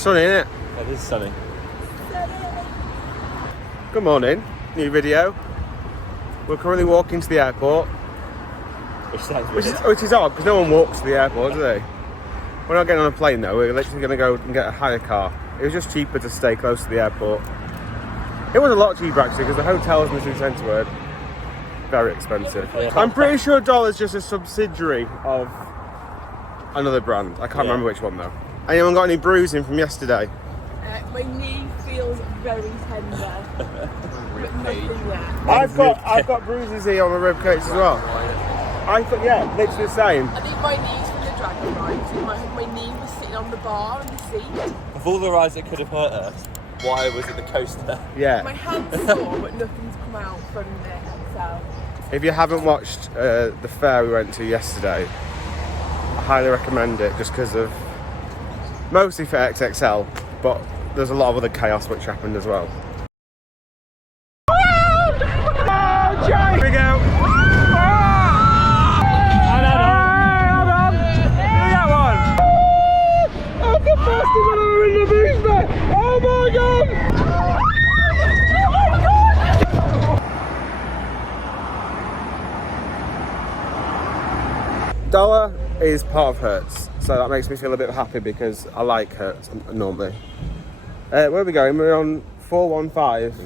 sunny, isn't it? It is sunny. Good morning. New video. We're currently walking to the airport. Which is odd because no one walks to the airport, do they? We're not getting on a plane though. We're literally going to go and get a hire car. It was just cheaper to stay close to the airport. It was a lot cheaper actually because the hotels in the city centre were very expensive. Yeah. I'm pretty sure Dollar's just a subsidiary of another brand. I can't remember which one though. Anyone got any bruising from yesterday? My knee feels very tender. But nothing there. I've got bruises here on my rib cage as well. I thought, yeah, literally the same. I think my knee's from the dragon ride. My knee was sitting on the bar on the seat. Of all the rides that could have hurt us, why was it the coaster? Yeah. My hand's sore, but nothing's come out from the XL. If you haven't watched the fair we went to yesterday, I highly recommend it just because of, mostly for XXL, but there's a lot of other chaos which happened as well. Here we go. Dollar is part of Hertz, so that makes me feel a bit happy because I like Hertz normally. Where are we going? We're on 415.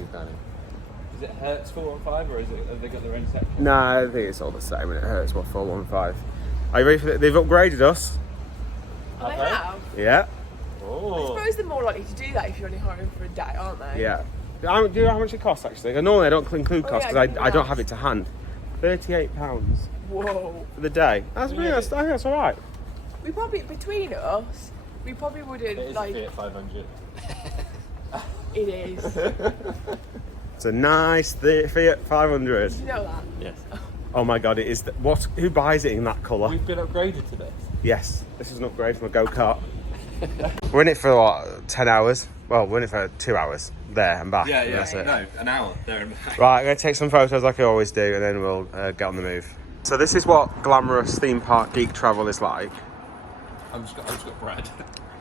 Is it Hertz 415 or have they got their own section? Nah, I think it's all the same and it Hertz 415. Are you ready for it? They've upgraded us. Oh, they have? Yeah. Oh. I suppose they're more likely to do that if you're only hiring for a day, aren't they? Yeah. Do you know how much it costs actually? Normally I don't include costs because I don't have it to hand. £38 Whoa. for the day. That's really, I think that's alright. We probably, between us, we probably wouldn't It is like. Fiat 500. It is. It's a nice Fiat 500. Did you know that? Yes. Oh my god, it is. Who buys it in that colour? We've been upgraded to this. Yes, this is an upgrade from a go-kart. We're in it for what, 10 hours? Well, we're in it for 2 hours. There and back. Yeah, That's it. no, an hour there and back. Right, I'm going to take some photos like I always do and then we'll get on the move. So this is what glamorous theme park geek travel is like. I've just got bread.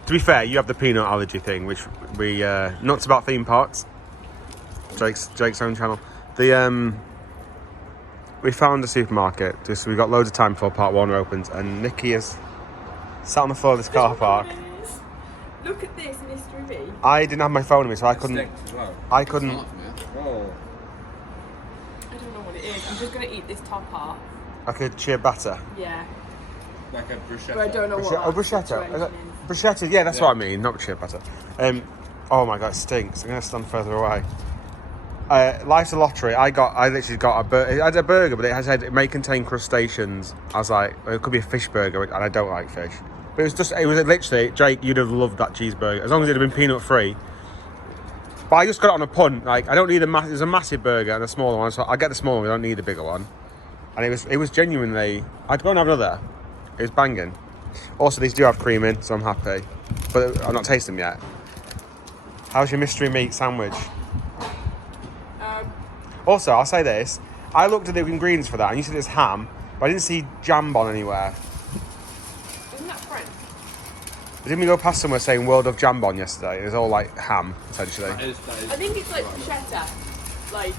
To be fair, you have the peanut allergy thing, which we nuts about theme parks. Jake's own channel. We found a supermarket. Just we got loads of time before part 1 opens, and Nikki is sat on the floor of this car park. Look at this mystery me. I didn't have my phone on me, so I couldn't. I couldn't. I don't know what it is. I'm just gonna eat this top half. Like a ciabatta. Yeah. Like a bruschetta. But I don't know what. Bruschetta. Bruschetta. Yeah, that's what I mean. Not ciabatta. Oh my god, it stinks. I'm gonna stand further away. Life's a lottery. I literally got a burger. I had a burger, but it may contain crustaceans. I was like, it could be a fish burger, and I don't like fish. But it was literally, Jake, you'd have loved that cheeseburger as long as it had been peanut free. But I just got it on a punt. Like, I don't need there's a massive burger and a smaller one, so I get the smaller one. I don't need the bigger one. And it was genuinely. I'd go and have another. It was banging. Also, these do have cream in, so I'm happy. But I've not tasted them yet. How's your mystery meat sandwich? Also, I'll say this. I looked at the ingredients for that, and you said it's ham, but I didn't see jambon anywhere. Isn't that French? Didn't we go past somewhere saying World of Jambon yesterday? It was all like ham, essentially. That is. I think it's like bruschetta. Like.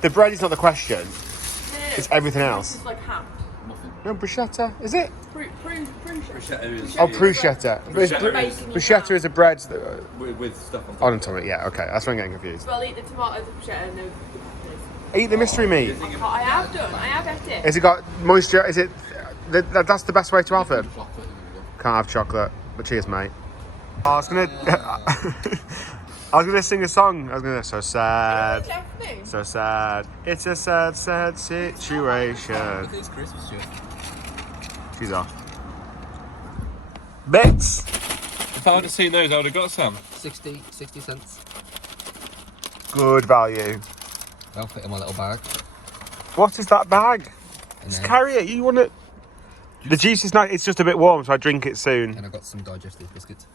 The bread is not the question. No. It's everything else. It's like ham. Nothing. No, bruschetta, is it? Bruschetta is. Oh, bruschetta. Bruschetta is a bread With stuff on top. on top of it, yeah, okay. That's where I'm getting confused. So I'll eat the tomatoes, the bruschetta, and the potatoes. Eat the mystery meat. I have done. I have ate it. Has it got moisture? Is it... That's the best way to have them? Can't have chocolate. But cheers, mate. Oh, I was gonna sing a song. I was gonna... So sad. So sad. It's a sad, sad situation. It's Christmas, Jeff. She's off. Bits! If I would have seen those, I would have got some. 60 cents. Good value. They'll fit in my little bag. What is that bag? And Just then, carry it. You want it? The juice is nice. It's just a bit warm, so I drink it soon. and I've got some digestive biscuits.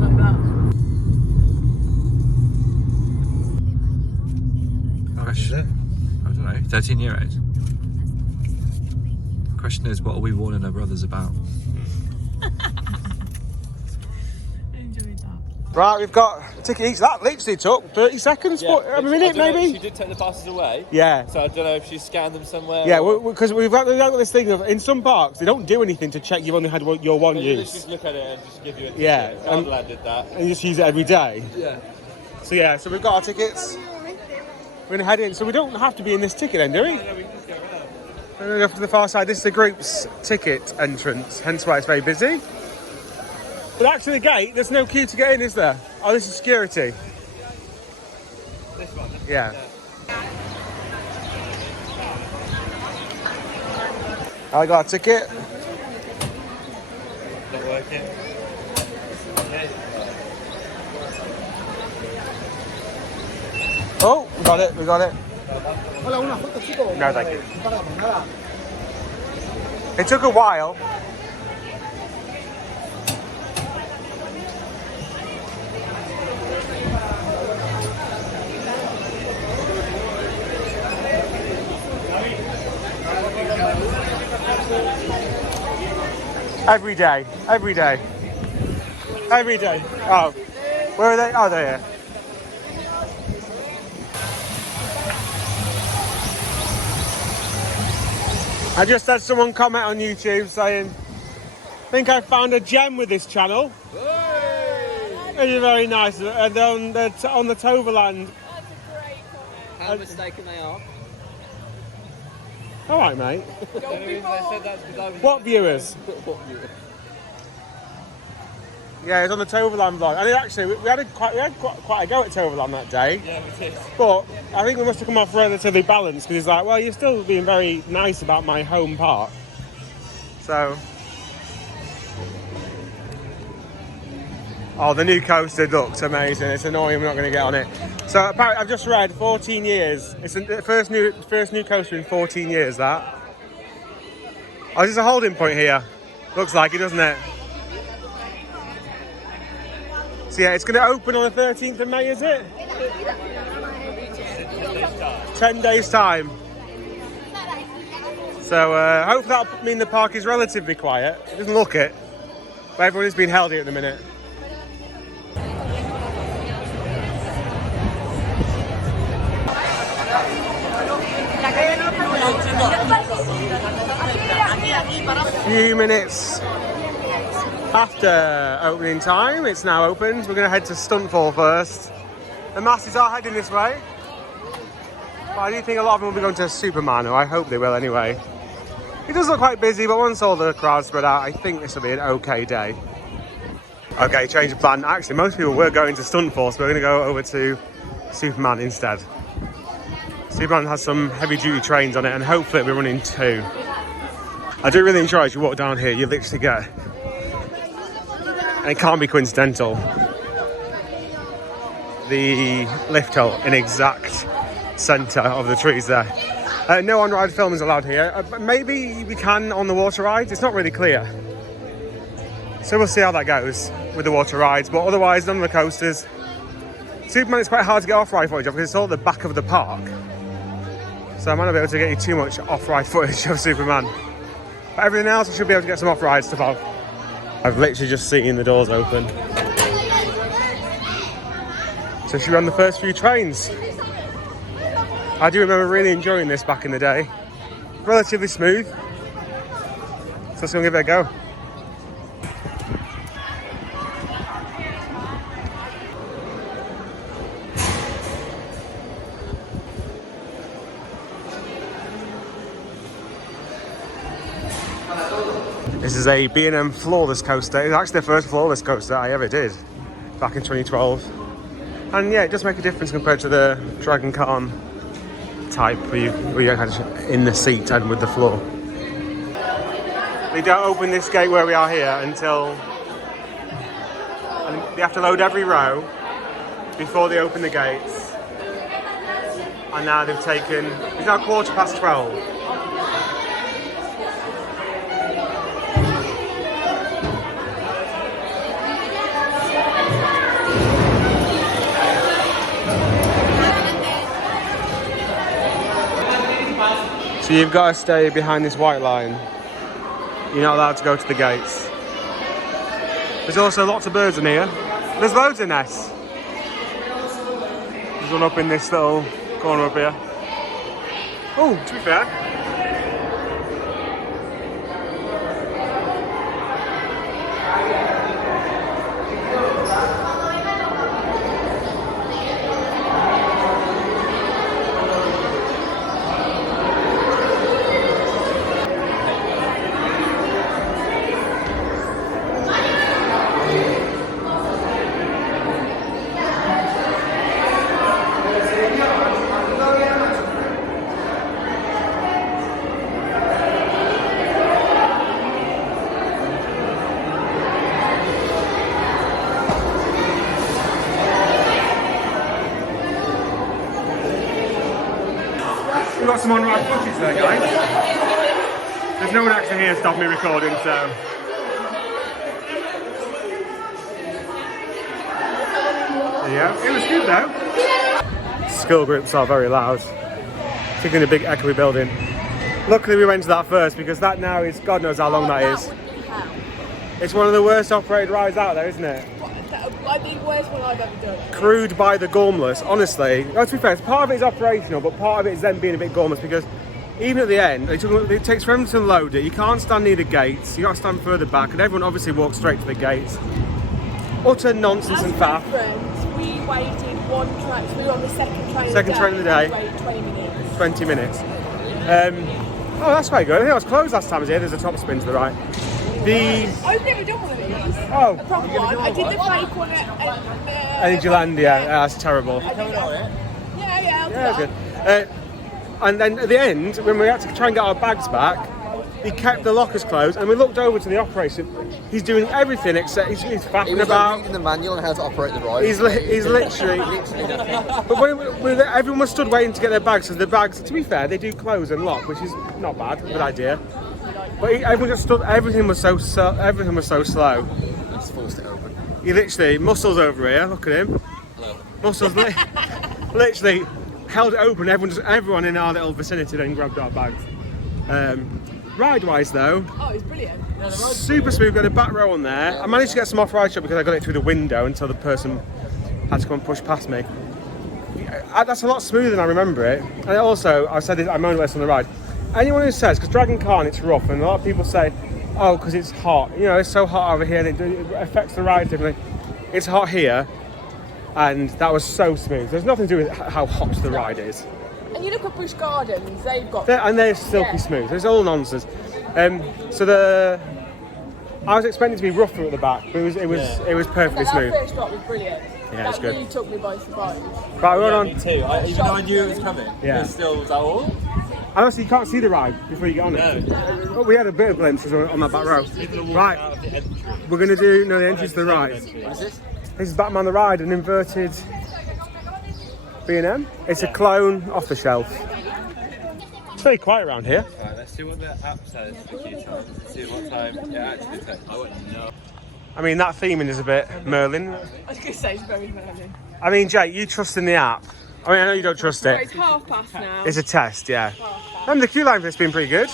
Like that. How much is it? I don't know. €13. Question is, what are we warning her brothers about? Enjoyed that. Right, we've got a ticket each. That literally took 30 seconds, a minute maybe? She did take the passes away. Yeah. So I don't know if she scanned them somewhere. Yeah, because we've got this thing of, in some parks, they don't do anything to check you've only had your one You use. just look at it and just give you a ticket. Yeah, Cardland did that. And you just use it every day. Yeah. So yeah, so we've got our tickets. We're gonna head in, so we don't have to be in this ticket then, do we? No, we can just go around. We're gonna go to the far side. This is the group's ticket entrance, hence why it's very busy. But actually the gate, there's no queue to get in, is there? Oh, this is security. This one. Yeah. I got a ticket. Not working. Okay. Oh, we got it, we got it. No, thank you. It took a while. Every day, every day. Every day. Oh, where are they? Oh, they're here. I just had someone comment on YouTube saying, I think I found a gem with this channel. It is very nice. And on the Toverland. That's a great comment. How mistaken they are. All right, mate. Don't be wrong. What viewers? Yeah, it's on the Toverland vlog. And actually, we had quite a go at Toverland that day. Yeah, we did. But I think we must have come off relatively balanced because he's like, well, you're still being very nice about my home park. So. Oh, the new coaster looks amazing. It's annoying we're not going to get on it. So apparently, I've just read 14 years. It's the first new coaster in 14 years, that. Oh, there's a holding point here. Looks like it, doesn't it? So yeah, it's going to open on the 13th of May, is it? 10 days time. So hopefully that'll mean the park is relatively quiet. It doesn't look it. But everyone is being held here at the minute. Few minutes after opening time, it's now opened. We're going to head to Stunt Fall first. The masses are heading this way. But I do think a lot of them will be going to Superman, or I hope they will anyway. It does look quite busy, but once all the crowds spread out, I think this will be an okay day. Okay, change of plan. Actually, most people were going to Stunt Fall, so we're going to go over to Superman instead. Superman has some heavy-duty trains on it, and hopefully it'll be running too. I do really enjoy as you walk down here, you literally get, and it can't be coincidental, the lift hill in exact centre of the trees there. No on-ride film is allowed here. Maybe we can on the water rides, it's not really clear. So we'll see how that goes with the water rides, but otherwise none of the coasters. Superman is quite hard to get off-ride footage of because it's all at the back of the park. So I might not be able to get you too much off-ride footage of Superman. But everything else I should be able to get some off-ride stuff of. I've literally just seen the doors open. So should we run the first few trains? I do remember really enjoying this back in the day. Relatively smooth. So let's go and give it a go. This is a B&M floorless coaster. It's actually the first floorless coaster I ever did back in 2012. And yeah, it does make a difference compared to the Dragon Con type where you had in the seat and with the floor. They don't open this gate where we are here until they have to load every row before they open the gates. And now they've taken, it's now 12:15. So you've got to stay behind this white line. You're not allowed to go to the gates. There's also lots of birds in here. There's loads of nests. There's one up in this little corner up here. Oh, to be fair. We've got some on-ride footage there, guys. There's no one actually here to stop me recording, so... Yeah, it was good though. School groups are very loud. Particularly in a big echoey building. Luckily we went to that first because that now is, God knows how long that is. It's one of the worst operated rides out there, isn't it? I think worst one I've ever done. Crewed by the gormless, honestly. To be fair, part of it is operational, but part of it is them being a bit gormless because even at the end, it takes forever to load it. You can't stand near the gates, you got to stand further back, and everyone obviously walks straight to the gates. Utter nonsense and faff. We waited one train, so we were on the second train of the day. We waited 20 minutes. 20 minutes. Oh, that's quite good. I think I was closed last time I was here. There's a top spin to the right. I've never done one of these. Oh. A proper one. I did the fake one at Energyland, yeah, that's terrible. Yeah, Good. And then at the end, when we had to try and get our bags back, he kept the lockers closed, and we looked over to the operator. He's doing everything except he's faffing about. Reading the manual on how to operate the ride. He's literally. But everyone was stood waiting to get their bags. So the bags, to be fair, they do close and lock, which is not bad. Good idea. But everyone just stood. Everything was so slow. Just forced it open. He literally muscles over here. Look at him. Hello. Muscles literally held it open. Everyone in our little vicinity then grabbed our bags. Ride-wise though, oh, it's brilliant. super smooth. Got a back row on there. I managed to get some off-ride shot because I got it through the window until the person had to come and push past me. That's a lot smoother than I remember it. And also, I said this, I moaned less on the ride. Anyone who says, because Dragon Khan, it's rough, and a lot of people say, oh, because it's hot. You know, it's so hot over here, and it affects the ride differently. It's hot here, and that was so smooth. There's nothing to do with how hot the ride is. And you look at Busch Gardens, they've got... They're silky smooth. It's all nonsense. I was expecting it to be rougher at the back, but it was perfectly smooth. That first drop was brilliant. Yeah, it's that good. really took me by surprise. Right, we're on. Me too. Even though I knew it was coming, it still was that all. And also, you can't see the ride before you get on it. Oh, we had a bit of glimpses on that back row. Right, we're going to do the entrance to the right. What is this? This is Batman the Ride, an inverted B&M. It's a clone off the shelf. It's very quiet around here. Right, let's see what the app says for queue time. Let's see what time it actually takes. I wouldn't know. I mean, that theming is a bit Merlin. I was going to say it's very Merlin. I mean, Jake, you trust in the app. I mean, I know you don't trust it. It's past now. It's a test, yeah. And the queue line for it's been pretty good.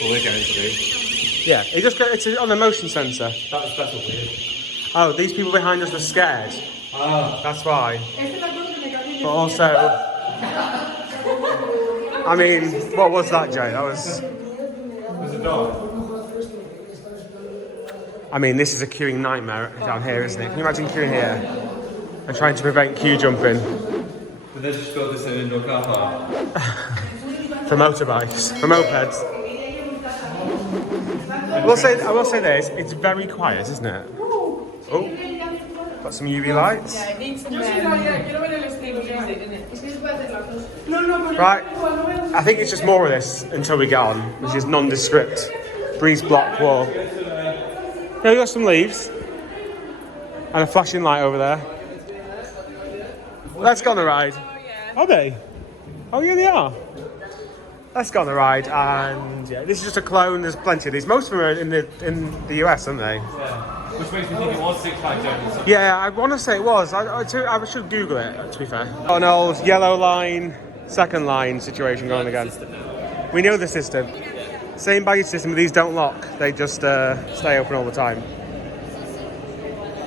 Well, we're going to do. Yeah, it's on a motion sensor. That's special for you. Oh, these people behind us were scared. Oh. That's why. But also, I mean, what was that, Jay? That was... There's a dog. I mean, this is a queuing nightmare down here, isn't it? Can you imagine queuing here and trying to prevent queue jumping? But they just got this in an indoor car park. For motorbikes, for mopeds. I will say this, it's very quiet, isn't it? Oh, got some UV lights. Yeah, it needs some... Right, I think it's just more of this until we get on, which is nondescript. Breeze block wall. Now we got some leaves and a flashing light over there. Let's go on the ride. Are they? Oh yeah, they are. Let's go on the ride, and yeah, this is just a clone. There's plenty of these. Most of them are in the US, aren't they? Yeah. Which makes me think it was Six Flags Journeys. Yeah, I want to say it was. I should Google it. To be fair, on an old yellow line second line situation going again. We know the system. Same baggage system, but these don't lock. They just stay open all the time.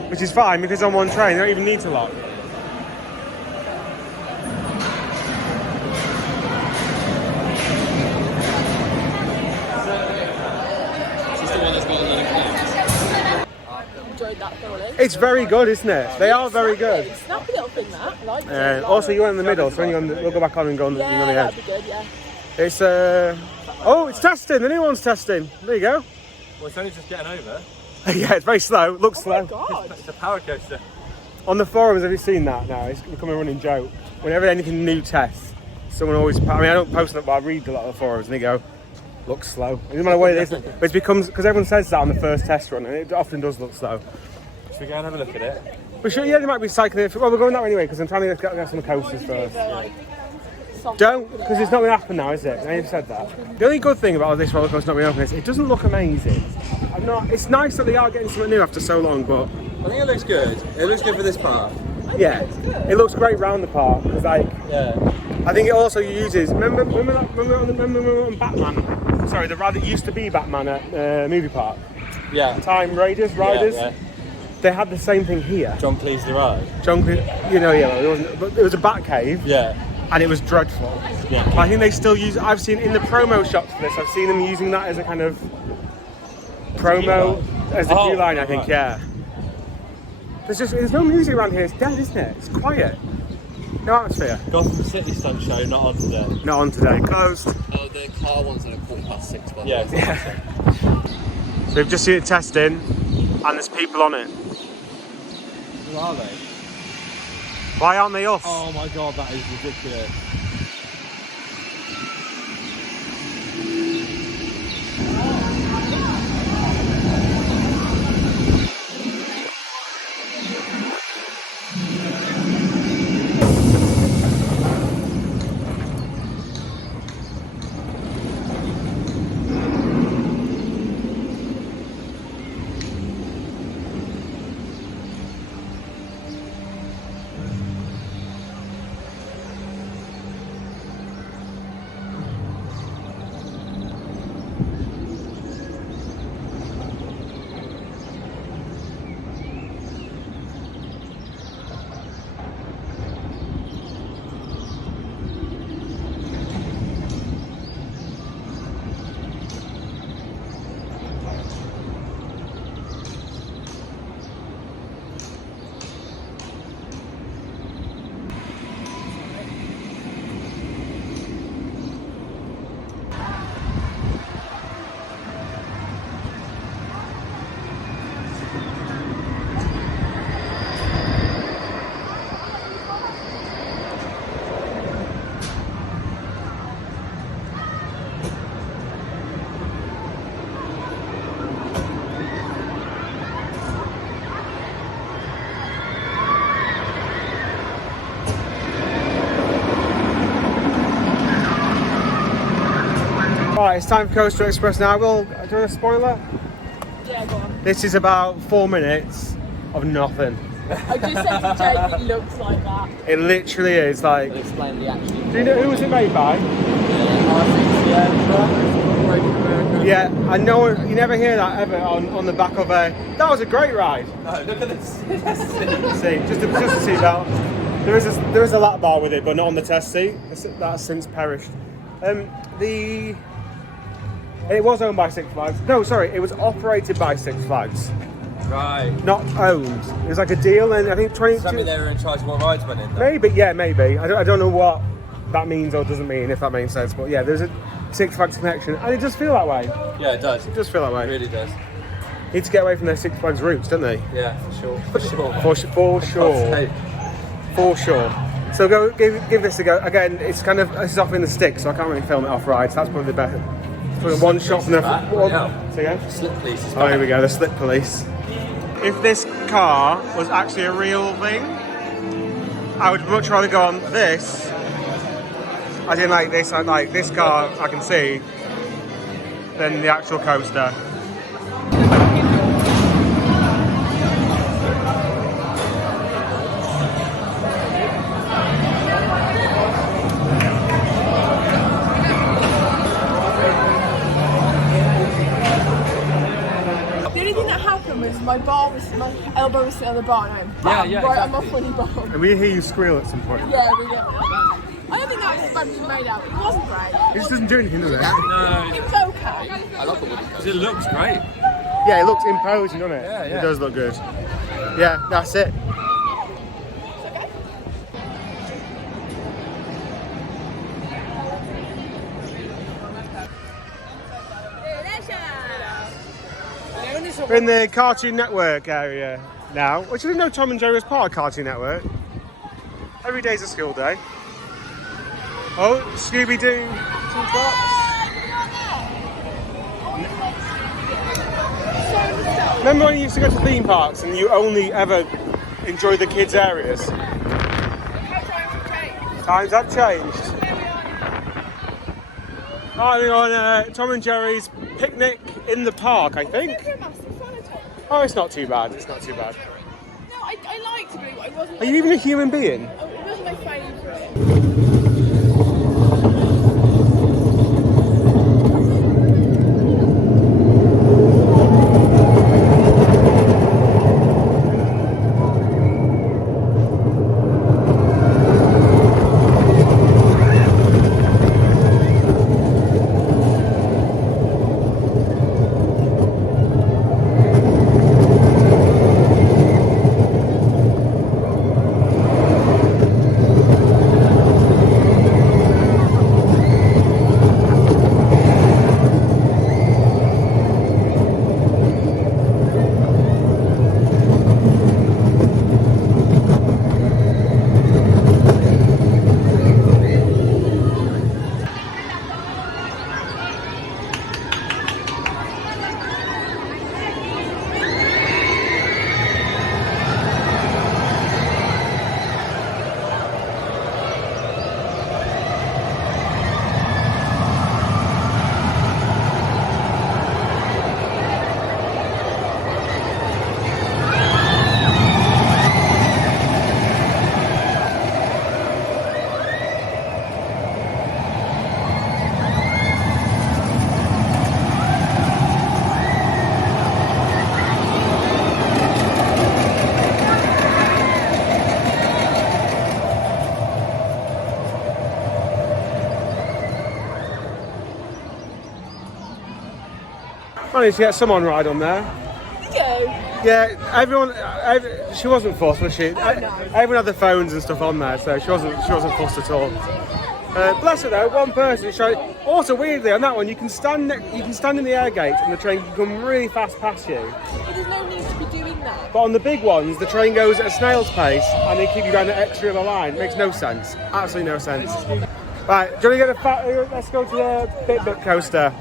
Which is fine because on one train, they don't even need to lock. Enjoyed that thoroughly. It's very good, isn't it? They are very good. Snappy little thing that. I like it. Also, you went in the middle, so we'll go back on and go on the Yeah, edge. that'd be good, yeah. It's oh, it's testing. The new one's testing. There you go. Well, it's only just getting over. Yeah, it's very slow. Looks Oh slow. my god. It's a power coaster. On the forums, have you seen that now? It's become a running joke. Whenever anything new tests, someone always. I mean, I don't post it, but I read a lot of the forums, and they go, "Looks slow." It doesn't matter what it is, but it becomes because everyone says that on the first test run, and it often does look slow. Should we go and have a look at it? But sure, yeah, they might be cycling it. Well, we're going that way anyway because I'm trying to get some coasters first. Don't, because it's not going to happen now, is it? Now you've said that. The only good thing about this roller coaster not being open is it doesn't look amazing. It's nice that they are getting something new after so long, but I think it looks good. It looks good for this part. yeah, it looks great round the park. It's like, Yeah. I think it also uses. Remember on Batman? Sorry, the ride that used to be Batman at Movie Park. Yeah. Time Riders. Yeah. They had the same thing here. John Cleese the ride. It wasn't. But it was a bat cave. Yeah. And it was dreadful. Yeah. But I think they still use. I've seen in the promo shots for this. I've seen them using that as a kind of promo as the queue line. I think, right. yeah. There's no music around here. It's dead, isn't it? It's quiet. No atmosphere. Gotham City Stunt Show, not on today. Not on today. Closed. Oh, the car ones are 6:15. By the Yeah. way. Yeah. So we've just seen it testing, and there's people on it. Who are they? Why aren't they us? Oh my god, that is ridiculous. Right, it's time for Coaster Express now. Do you want a spoiler? Yeah, go on. This is about 4 minutes of nothing. I just said to Jake it looks like that. It literally is like. Explain the action. Do you know who was it made by? Yeah, I know you never hear that ever on the back of a. That was a great ride. No, look at this. See, just a seatbelt. There is a lap bar with it, but not on the test seat. That's since perished. It was owned by Six Flags. No, sorry, it was operated by Six Flags. Right. Not owned. It was like a deal, and I think 22. Something they were in charge of what rides went in. Though. Maybe. I don't know what that means or doesn't mean, if that makes sense. But yeah, there's a Six Flags connection, and it does feel that way. Yeah, it does. It does feel that way. It really does. Need to get away from their Six Flags roots, don't they? Yeah, for sure. For sure. For sure. So go give this a go. Again, it's off in the sticks, so I can't really film it off ride. So that's probably the better. Put one shot from the. Say again. Slip police is Oh, here we go. The slip police. If this car was actually a real thing, I would much rather go on this. I didn't like this. I like this car. I can see than the actual coaster. elbows sit on the bar and I went Yeah, bam, yeah, right on my exactly. funny bone. And we hear you squeal at some point. Yeah, we get my elbow. I don't think that was badly made out. It wasn't great. It just doesn't do anything, does it? No, It was okay. I love the wooden coaster. it looks great. Yeah, it looks imposing, doesn't it? Yeah, yeah. It does look good. Yeah, that's it. We're in the Cartoon Network area now, which I didn't know Tom and Jerry was part of Cartoon Network. Every day's a school day. Oh, Scooby-Doo. Remember when you used to go to theme parks and you only ever enjoy the kids' areas? Times have changed. Oh, on Tom and Jerry's picnic in the park, I think. Oh, it's not too bad. It's not too bad. No, I liked it, but it wasn't. Are you even a human being? It wasn't my favourite. Managed to get someone ride on there. Did you? Yeah, she wasn't fussed, was she? no. Everyone had their phones and stuff on there, so she wasn't fussed at all. Bless her though, one person showed. Also, weirdly, on that one, you can stand in the air gate and the train can come really fast past you. But there's no need to be doing that. But on the big ones, the train goes at a snail's pace and they keep you around the extra of the line. Makes no sense. Absolutely no sense. Right, do you want to get let's go to the Bit coaster.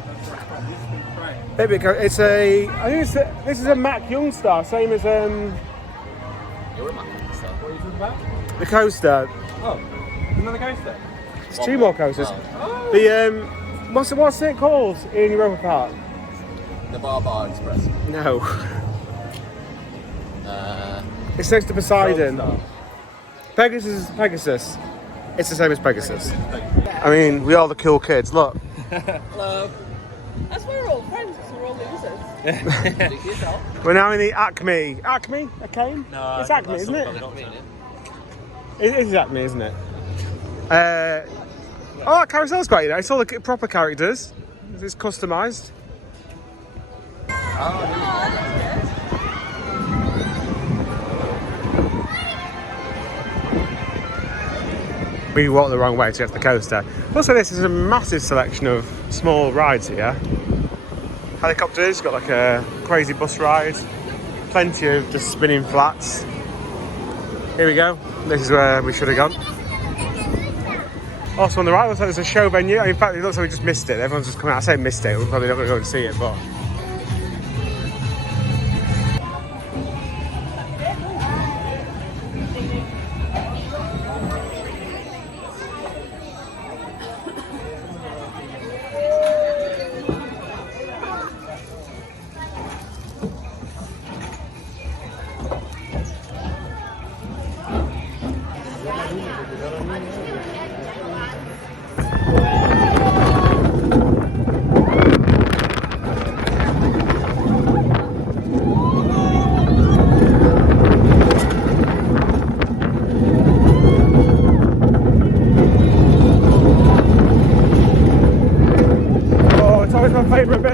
Bit coaster. It's this is a Mack Youngstar, same as You're a Mac coaster. What are you talking about? the coaster. Oh, another coaster? It's two more coasters. Oh. The what's it called in Europa Park? The Bar Express. No. It's next to Poseidon. Pegasus is Pegasus. It's the same as Pegasus. I mean, we are the cool kids. Look. Hello. That's why we're all friends, because we're all losers. We're now in the Acme. Acme? Okay. No, it's Acme, isn't it? Not mean it. It is Acme, isn't it? Oh, that carousel's great. It's all the proper characters. It's customised. We walked the wrong way to get to the coaster. Also, this is a massive selection of small rides here. Helicopters, got like a crazy bus ride, plenty of just spinning flats. Here we go. This is where we should have gone. Also on the right looks like there's a show venue. In fact, it looks like we just missed it. Everyone's just coming out. I say missed it. We're probably not going to go and see it, but.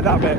that bit.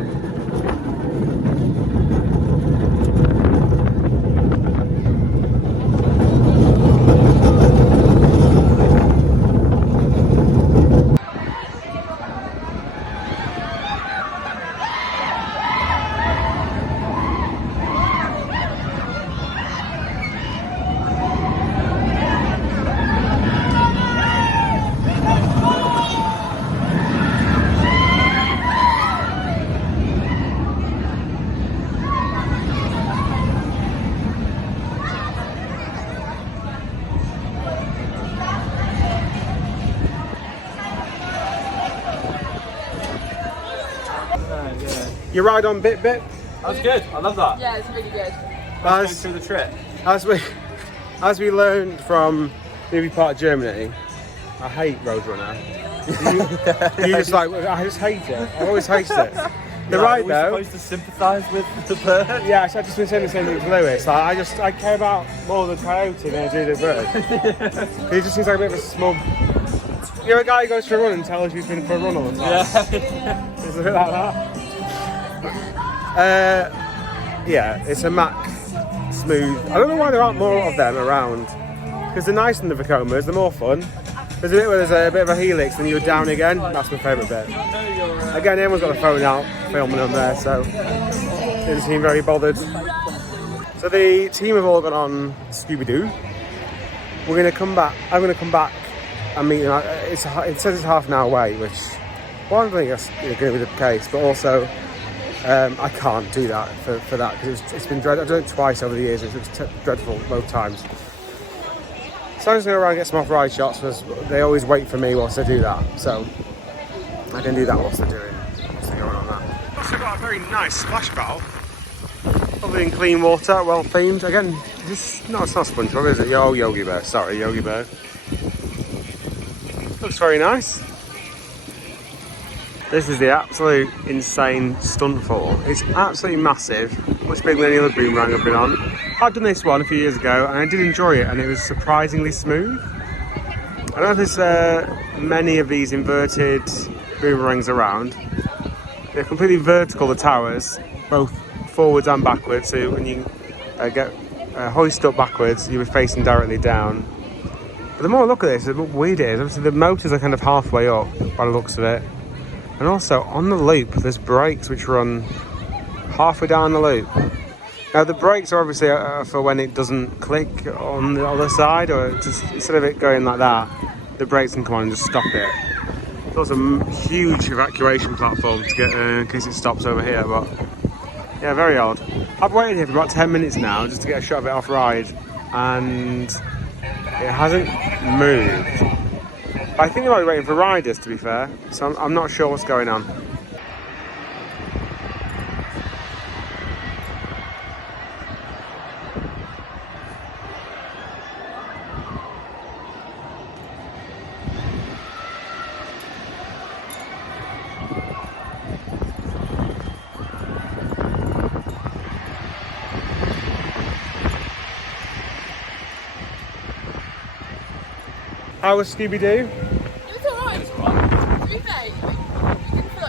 You ride on Bit Bit? That was good. I love that. Yeah, it's really good. Let's go through the trip. As we learned from movie Park Germany, I hate Roadrunner. You just like, I just hate it. I always hate it. The ride though. Are we supposed to sympathise with the bird? Yeah, I've just been saying the same thing to Lewis. Like, I care about more the coyote than I do the bird. He just seems like a bit of a smug. You're a guy who goes for a run and tells you he's been for a run all the time. Yeah. It's a bit like that. Yeah, it's a Mack Smooth. I don't know why there aren't more of them around. Because they're nice in the Vacomas, they're more fun. There's a bit where there's a bit of a helix and you're down again. That's my favourite bit. Again, everyone's got the phone out filming them there, so didn't seem very bothered. So the team have all gone on Scooby-Doo. We're going to come back. I'm going to come back and meet them. It says it's half an hour away, which well, I don't think that's going to be the case, but also I can't do that for that because it's been dreadful. I've done it twice over the years. It was dreadful both times. So I'm just going to go around and get some off-ride shots because they always wait for me whilst I do that. So I can do that whilst they're going on that. I've also got a very nice splash valve. Probably in clean water, well themed. Again, it's not SpongeBob, is it? Oh, Yogi Bear. Sorry, Yogi Bear. Looks very nice. This is the absolute insane Stunt Fall. It's absolutely massive, much bigger than any other boomerang I've been on. I've done this one a few years ago and I did enjoy it and it was surprisingly smooth. I don't know if there's many of these inverted boomerangs around. They're completely vertical, the towers, both forwards and backwards, so when you get hoist up backwards, you'll be facing directly down. But the more I look at this, the more weird it is. Obviously the motors are kind of halfway up by the looks of it. And also, on the loop, there's brakes which run halfway down the loop. Now, the brakes are obviously for when it doesn't click on the other side, or just, instead of it going like that, the brakes can come on and just stop it. There's also a huge evacuation platform to get in case it stops over here, but yeah, very odd. I've waited here for about 10 minutes now just to get a shot of it off-ride, and it hasn't moved. I think they might be waiting for riders, to be fair, so I'm not sure what's going on. How was Scooby-Doo?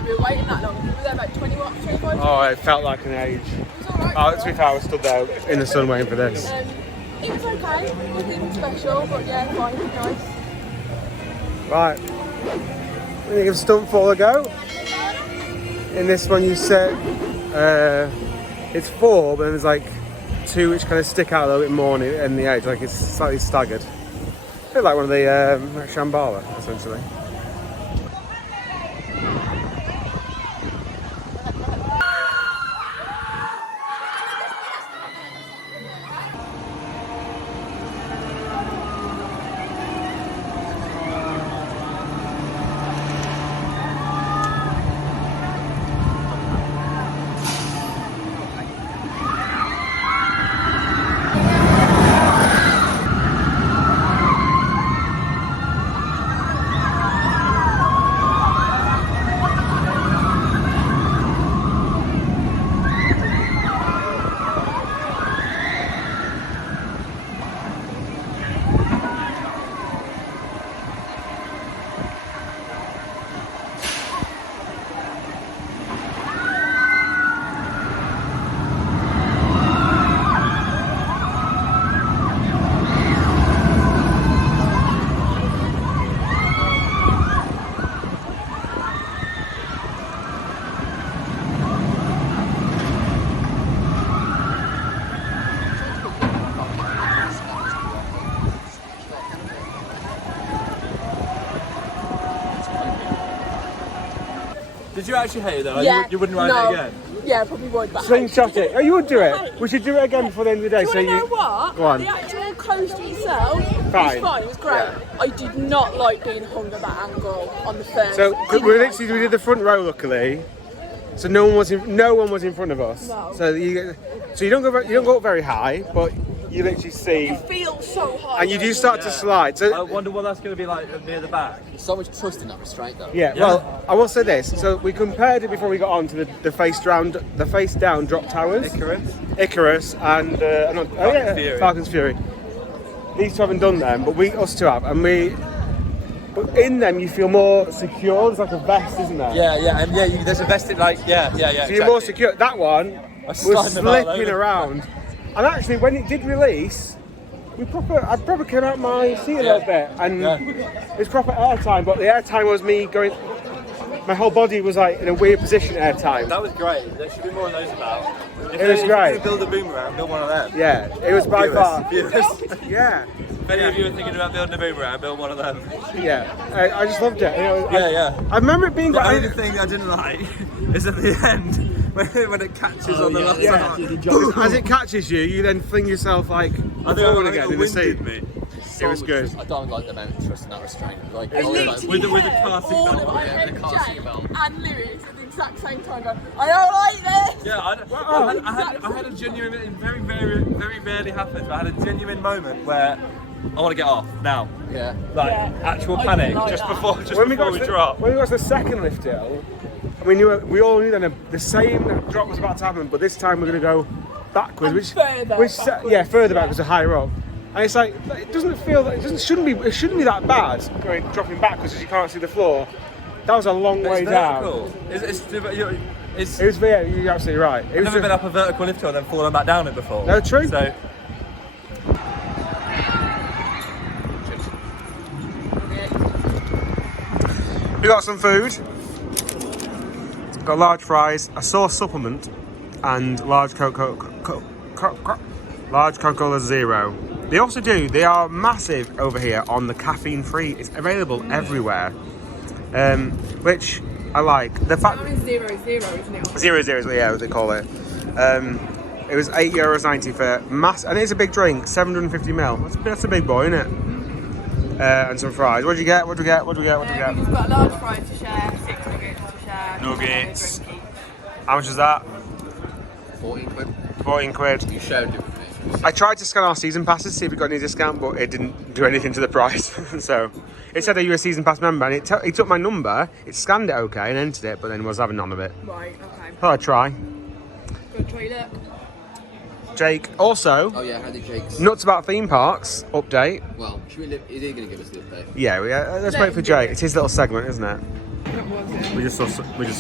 We were waiting that long. We were there about 25 minutes. Oh, it felt like an age. It was alright. Oh, to be fair, I was stood there in the sun waiting for this. It was okay. Nothing special, but yeah, fine. Nice. Right. We're going to give Stunt Fall a go. In this one you set, it's 4, but then there's like 2 which kind of stick out a little bit more in the edge, like it's slightly staggered. A bit like one of the Shambhala, essentially. Did you actually hate it though? Like, Yeah. you wouldn't ride it again? Yeah, probably would. But Slingshot it. Oh, you would do it. We should do it again before the end of the day. Do you want to know what? Go on. The actual coaster itself was Fine. fine. It was great. I did not like being hung at that angle on the first. So Didn't we like literally we that. did the front row, luckily. So no one was in front of us. No. So you don't go up very high, but you literally see, It feels so high. and you do start to slide. I So wonder what that's going to be like near the back. There's so much trust in that restraint, though. yeah, well, I will say this. So we compared it before we got on to the face down drop towers, Icarus, and Fury. Falcon's Fury. These two haven't done them, but us two have, and But in them, you feel more secure. There's like a vest, isn't there? Yeah, and there's a vested yeah. So you're more secure. That one was sliding about slipping over. around. And actually, when it did release, I proper came out my seat a little bit, and it's proper airtime. But the airtime was me going. My whole body was like in a weird position airtime. That was great. There should be more of those about. It was great. If you build a boomerang, build one of them. Yeah, it was by far. Viewers. Yeah, If any of you are thinking about building a boomerang, build one of them. yeah. I just loved it. You know, Yeah. I remember it being. The only thing I didn't like is at the end when it catches on the last Yeah. As it catches you, you then fling yourself like forward again in the seat. It was good. I don't like the amount of trust in that restraint. Like, I all literally those- With the heard car seat all belt of on, my yeah, head with the car seat Jake belt. and Lewis at the exact same time going, I don't like this. Yeah, I had a genuine. It very rarely happens. But I had a genuine moment where I want to get off now. Yeah. Like Yeah. actual I panic didn't like just that. before we drop. When we got to the second lift hill, we all knew then the same drop was about to happen, but this time we're going to go backwards, And further backwards. yeah, further backwards, higher up. And it's like it doesn't feel that it shouldn't be that bad dropping backwards because you can't see the floor. That was a long way It's down. vertical. It's It was you're absolutely right. It I've was never been up a vertical lift hill and then fallen back down it before. No, true. So We got some food. Got large fries, a sauce supplement, and large Coca-Cola Zero. They are massive over here on the caffeine free. It's available everywhere, which I like. The fact That is 0, isn't it? 0 0, yeah, what they call it. It was €8.90 for mass, and it's a big drink, 750ml. That's a big boy, isn't it? And some fries. What do you get? What do you get? We've just got a large fry to share, 6 nuggets to share. Nuggets. and a drink each. How much is that? 14 quid. 14 quid. You showed different things. I tried to scan our season passes to see if we got any discount, but it didn't do anything to the price. So it said that you were a season pass member, and it took my number, it scanned it okay and entered it, but then was having none of it. Right, okay. Thought I'd try. Go toilet. Jake, also, Oh yeah, how did Jake's? nuts about theme parks update. Well, should we live? Is he going to give us the update? Yeah, let's Let wait him for do Jake. it. It's his little segment, isn't it? We just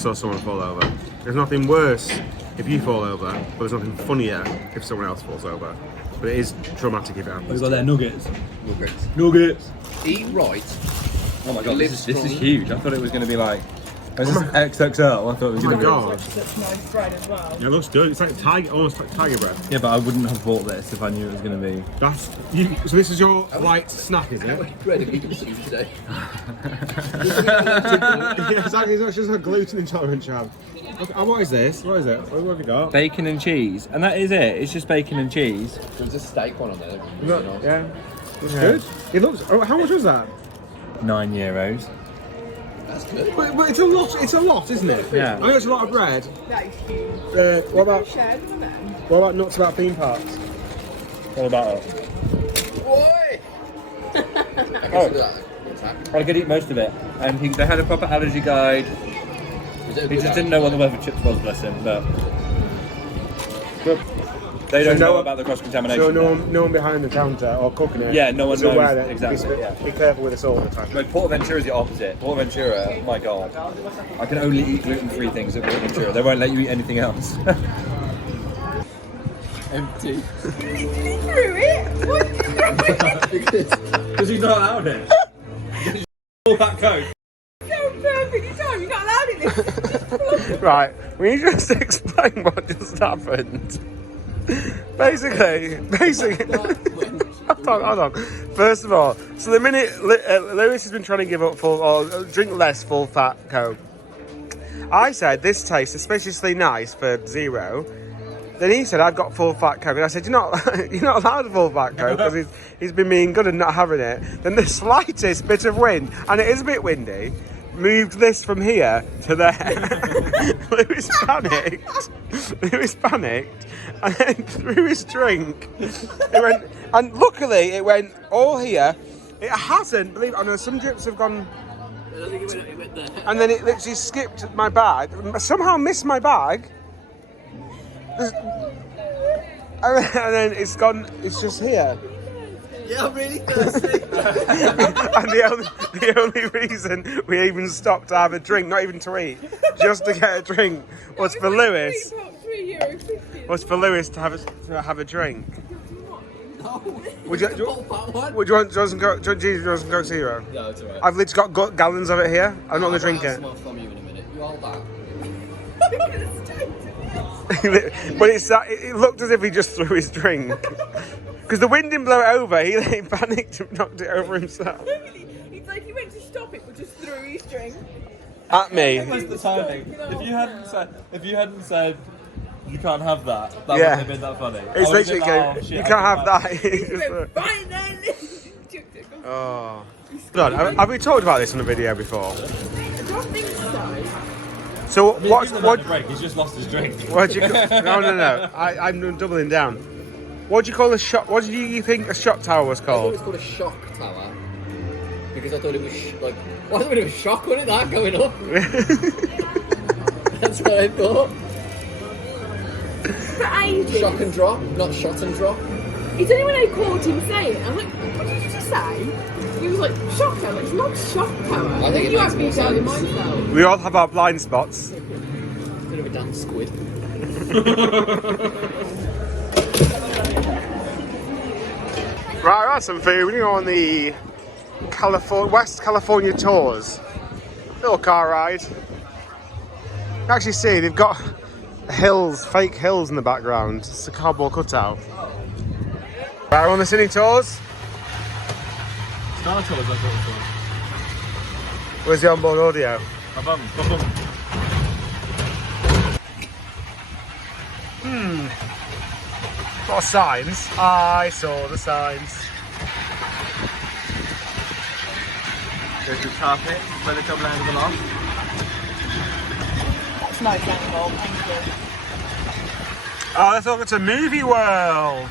saw someone fall over. There's nothing worse if you fall over, but there's nothing funnier if someone else falls over. But it is traumatic if it happens. got their nuggets. Nuggets. Nuggets. Eat right. Oh my god, Live this is strong. huge. I thought it was going to be like. This is XXL. I thought it was Oh my going to be. god. Such nice bread as well. It looks good. It's like almost like tiger bread. Yeah, but I wouldn't have bought this if I knew it was going to be. So this is your light snack, is it? Bread have you consumed today? Yeah, exactly. It's just a gluten intolerant chap. Look, what is this? What is it? What have you got? Bacon and cheese, and that is it. It's just bacon and cheese. There was a steak one on there. Look, yeah. Looks good. It looks. Oh, how much was that? €9. That's good. But it's a lot. It's a lot, isn't it? Yeah. I know it's a lot of bread. That is huge. What about Shared with them. what about nuts about theme parks? What about it? Boy! I could eat most of it, and they had a proper allergy guide. He just didn't know what the weather chips was, bless him. But they don't know about the cross contamination. So no one behind the counter or cooking it. Yeah, no one is aware knows that exactly, Be, yeah. be careful with this all the time. No, Portaventura is the opposite. Portaventura, oh my god. I can only eat gluten-free things at Portaventura. They won't let you eat anything else. Empty. He threw it. Why did you throw it? Because he's not allowed it. All that coke. So perfectly timed. You're not allowed it. Right, will you just explain what just happened? Basically. Hold on. First of all, so the minute Lewis has been trying to give up drink less full fat Coke, I said, this tastes suspiciously nice for zero. Then he said, I've got full fat Coke. And I said, you're not allowed a full fat Coke because he's been being good and not having it. Then the slightest bit of wind, and it is a bit windy, moved this from here to there. Lewis panicked. And then threw his drink. It went, and luckily it went all here. It hasn't, believe it or not, some drips have gone. I don't think it went there. And then it literally skipped my bag. Somehow missed my bag. And then it's gone, it's just here. Yeah, I'm really thirsty. And the only reason we even stopped to have a drink, not even to eat, just to get a drink, was for Lewis. Was for Lewis to have a drink. No. Would you want Johnson Coke Zero? No, it's alright. I've literally got gallons of it here. I'm not going to drink it. I'll from you in a minute. You hold that. But it looked as if he just threw his drink. Because the wind didn't blow it over, he panicked and knocked it over himself. It's like he went to stop it but just threw his drink. At me. That was the timing. If you hadn't said you can't have that, that Yeah. wouldn't have been that funny. It's I would've been literally, like, oh, shit, you I can't have that. He went, fine then. Oh. God, have we talked about this on a video before? I don't think so. So Give the man a break, he's just lost his drink. what do you no. I'm doubling down. What do you call a shot? What do you think a shot tower was I thought it called? was called a shock tower. Because I thought it was like, what a bit of a shock, wasn't it, that going up? That's what I thought. For ages. Shock and drop, not shot and drop. It's only when I caught him saying it, I'm like, what did you just say? He was like, shock tower. It's not shock tower. I think it you makes asked me more to tell you sense. myself. We all have our blind spots. Bit of a damn squid. Right, I got some food. We're on the West California tours. Little car ride. You actually see they've got hills, fake hills in the background. It's a cardboard cutout. Right, we're on the city tours. Star Tours, I thought it Where's the onboard audio? was. Ba-bum. A lot of signs. I saw the signs. There's the carpet, where the double end of the loft. That's nice angle, thank you. Oh, let's look at a movie world.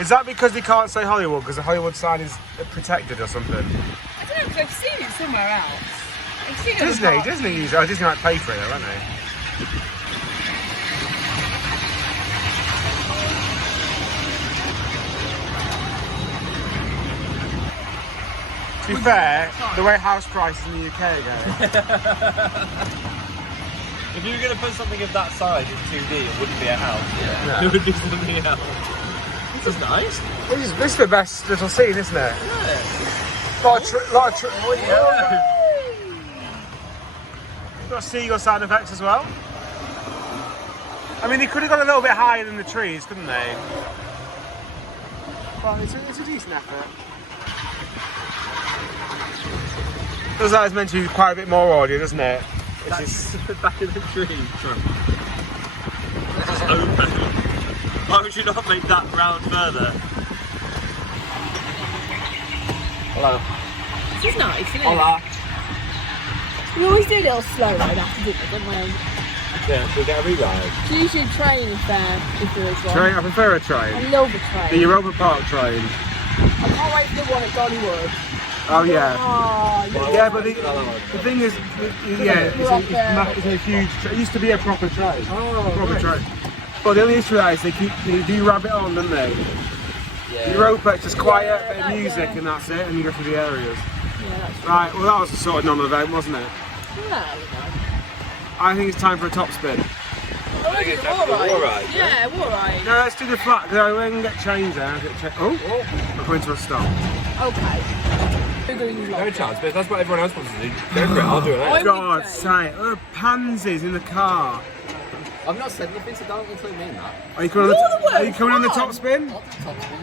Is that because they can't say Hollywood because the Hollywood sign is protected or something? I don't know, because I've seen it somewhere else. I've seen it at the park. Disney usually. Oh, Disney might pay for it, though, won't they? To be fair, the way house prices in the UK are going. If you were going to put something of that size in 2D, it wouldn't be a house. No. It would be something else. This is nice. This is the best little scene, isn't it? Yeah. Lot of got seagull sound effects as well. I mean, they could have gone a little bit higher than the trees, couldn't they? Well, it's a decent effort. Feels like it's meant to be quite a bit more audio, doesn't it? It's just... the back of the tree. It's open. Why would you not make that round further? Hello. This is nice, isn't it? Hola. We always do a little slow ride after dinner, don't we? Yeah, we'll get a rewrite. So usually a train if there is one. Train, I prefer a I train. love a train. The Europa Park train. I can't wait for the one at Dollywood. Oh yeah. Oh, Yeah, but the thing is, it's a huge. It used to be a proper train. Proper train. But the only issue with that is they do rabbit on, don't they? Yeah. Europa, it's just quiet, bit of music, and that's it, and you go through the areas. Yeah, that's Right. Well, that was a sort of non-event, wasn't it? I think it's time for a top spin. Alright. Yeah, alright. No, let's do the flat because I won't get changed there. Oh, I'm going to a stop. Okay. No chance, but that's what everyone else wants to do. Go for it, I'll do it. I'm God's okay. sake, look, pansies in the car. I've not said nothing, so don't include me in that. Are you coming on the top spin? I'll do top spin.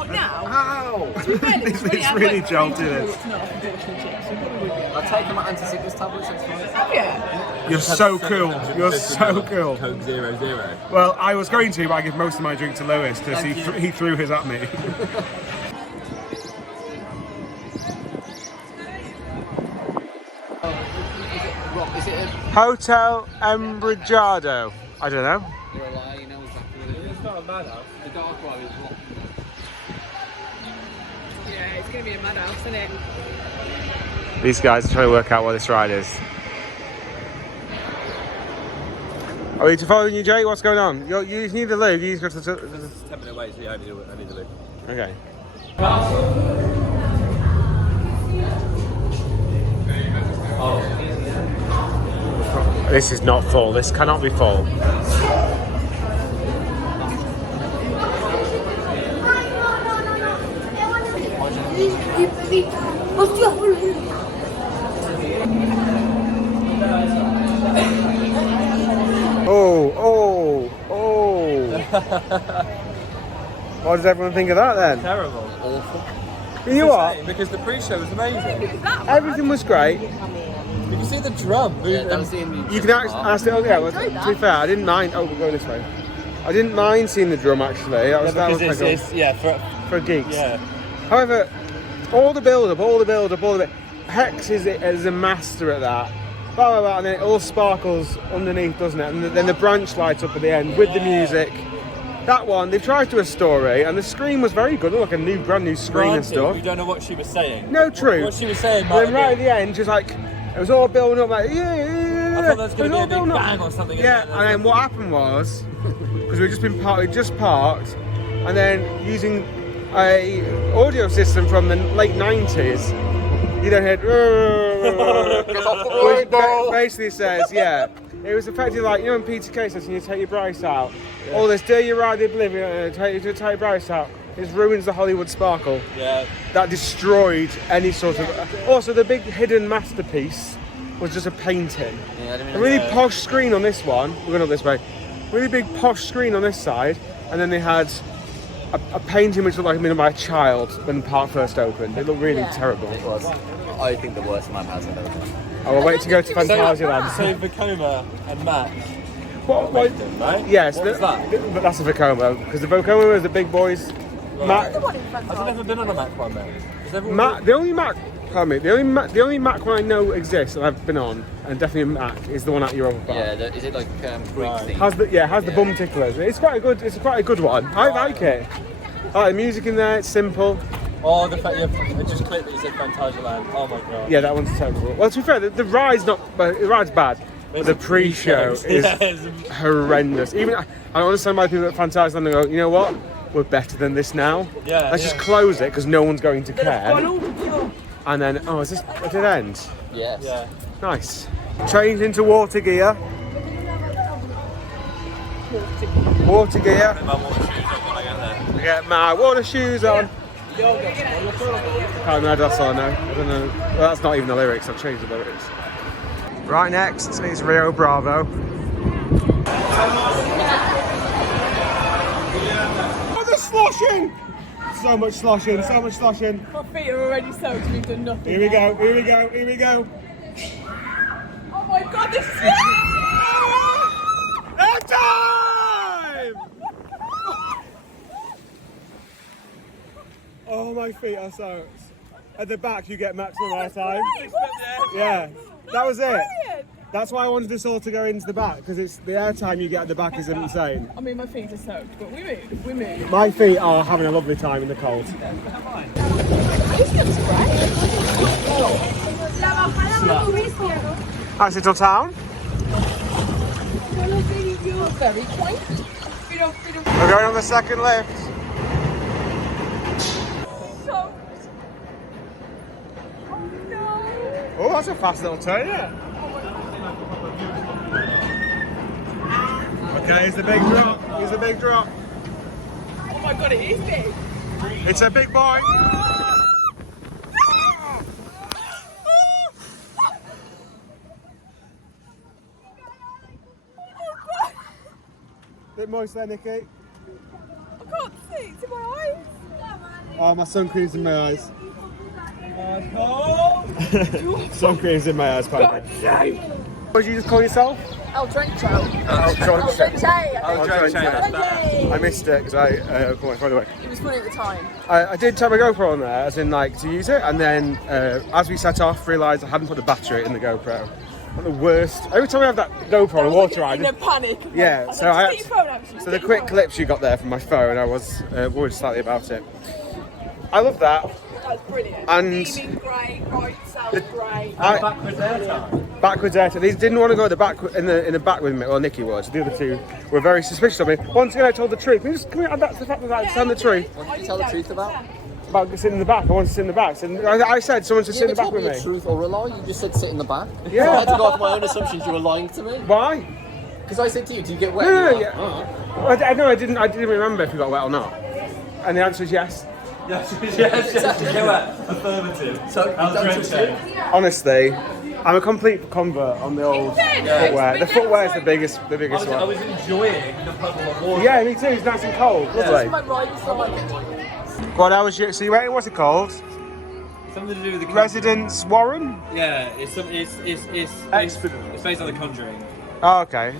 What now? Ow! To be fair, It's when it had, really like, jolty, 3 this. to go, it's not like a Dutch chips, so probably would be I'll take my anti-sickness tablets, that's fine. Oh yeah. You're so cool. You're so cool. Coke 0.0. Well, I was going to, but I give most of my drink to Lewis because he threw his at me. Is it a... Hotel Embrigado. I don't know. You're a liar, you know exactly what it is. It's not a madhouse. The dark road is locked. Yeah, it's going to be a madhouse, isn't it? These guys are trying to work out what this ride is. Are we following you, Jake? What's going on? You need to leave. You need to go to the... It's 10-minute wait, so yeah, I need to leave. Okay. This is not full. This cannot be full. What does everyone think of that then? Terrible. Awful. You know what? Because the pre-show was amazing. Everything was great. You can see the drum moving. Yeah, that was the Indian You can actually, oh yeah, well, to be fair, I didn't mind. Oh, we're going this way. I didn't mind seeing the drum actually. That was because quite it's, cool. For geeks. Yeah. However, all the build up. Hex is a master at that. Blah, blah, blah, and then it all sparkles underneath, doesn't it? And then the branch lights up at the end with the music. That one, they've tried to do a story, and the screen was very good. Like a brand new screen and stuff. We don't know what she was saying. No, true. What she was saying. But then right at the end, she was like, it was all building up like, yeah. I thought there was going to be a big bang or something. Yeah, and then what happened was, because we'd just parked, and then using a audio system from the late 90s, you then heard, which basically says, yeah, it was effectively like, you know when Peter Kay says, can you take your Bryce out? Yeah. All this, dare you ride the oblivion, take your Bryce out. It ruins the Hollywood sparkle. Yeah. That destroyed any sort of... Also, the big hidden masterpiece was just a painting. Yeah, A really posh screen on this one. We're going up this way. Really big posh screen on this side. And then they had a painting which looked like made by a child when the park first opened. It looked really terrible. It was. I think the worst madhouse I've ever done. I will wait to go to Phantasialand. So Vekoma and Matt. What? Right? Yes, What was that? But that's a Vekoma because the Vekoma was the big boys. Mac, I've never been on a Mac one, mate. the only Mac one I know exists and I've been on, and definitely a Mac, is the one at Europa Park. Yeah, is it like Greek theme? Has the bum ticklers. It's quite a good one. I like it. I like the music in there. It's simple. Oh, the fact it just clicked that you said Phantasialand. Oh my god. Yeah, that one's terrible. Well, to be fair, the ride's not. The ride's bad. But the pre-show is horrendous. Even I understand why people at Phantasialand go, you know what? We're better than this now. Yeah. Let's just close it because no one's going to care. And then, is this a dead end? Yes. Yeah. Nice. Change into water gear. Water gear. My water shoes on when I get there. Get my water shoes on. Can't remember, that's all I know. I don't know. Well, that's not even the lyrics. I've changed the lyrics. Right next is Rio Bravo. Oh, the sloshing! So much sloshing, so much sloshing. My feet are already soaked and we've done nothing. Here we go. Oh my god, this is... Airtime! Oh, my feet are soaked. At the back, you get maximum airtime. Yeah, that was it. That's why I wanted this all to go into the back, because it's the airtime you get at the back is insane. I mean, my feet are soaked, but we move. My feet are having a lovely time in the cold. Nice little town. Very quaint. We're going on the second lift. Oh, that's a fast little turn, yeah. Okay, here's the big drop. Oh my god, it is big. It's a big boy. Bit moist there, Nikki. I can't see, it's in my eyes. Oh, my sun cream's in my eyes. Sun cream's in my eyes, Parque. What did you just call yourself? El Drencho. El Drencho. El Drencho. I missed it because I got my phone away. It was funny at the time. I did turn my GoPro on there, as in like to use it, and then as we set off, realised I hadn't put the battery in the GoPro. One of the worst. Every time we have that GoPro on a water ride. In a panic. Yeah, so so the quick clips you got there from my phone, I was worried slightly about it. I love that. That's brilliant. And feeling great, right sounds great. Backwards airtime. Backwards airtime. These didn't want to go in the back with me. Well, Nikki was. The other two were very suspicious of me. Once again, I told the truth. Can we add that to the fact that I tell the truth? What did you tell the truth about? About sitting in the back. I want to sit in the back. So I said someone should sit in the back with me. Truth or a lie? You just said sit in the back. Yeah. So I had to go off my own assumptions. You were lying to me. Why? Because I said to you, do you get wet? No, You're yeah. like, oh. I didn't remember if you got wet or not. And the answer is yes. Yes. Affirmative. So, Honestly, I'm a complete convert on the old footwear. The footwear is the biggest I one. was enjoying the puddle of water. Yeah, me too. It's nice and cold. Lovely. What else? So you waiting? What's it called? Something to do with the Residence Warren? Yeah, it's based on The Conjuring. Oh, okay.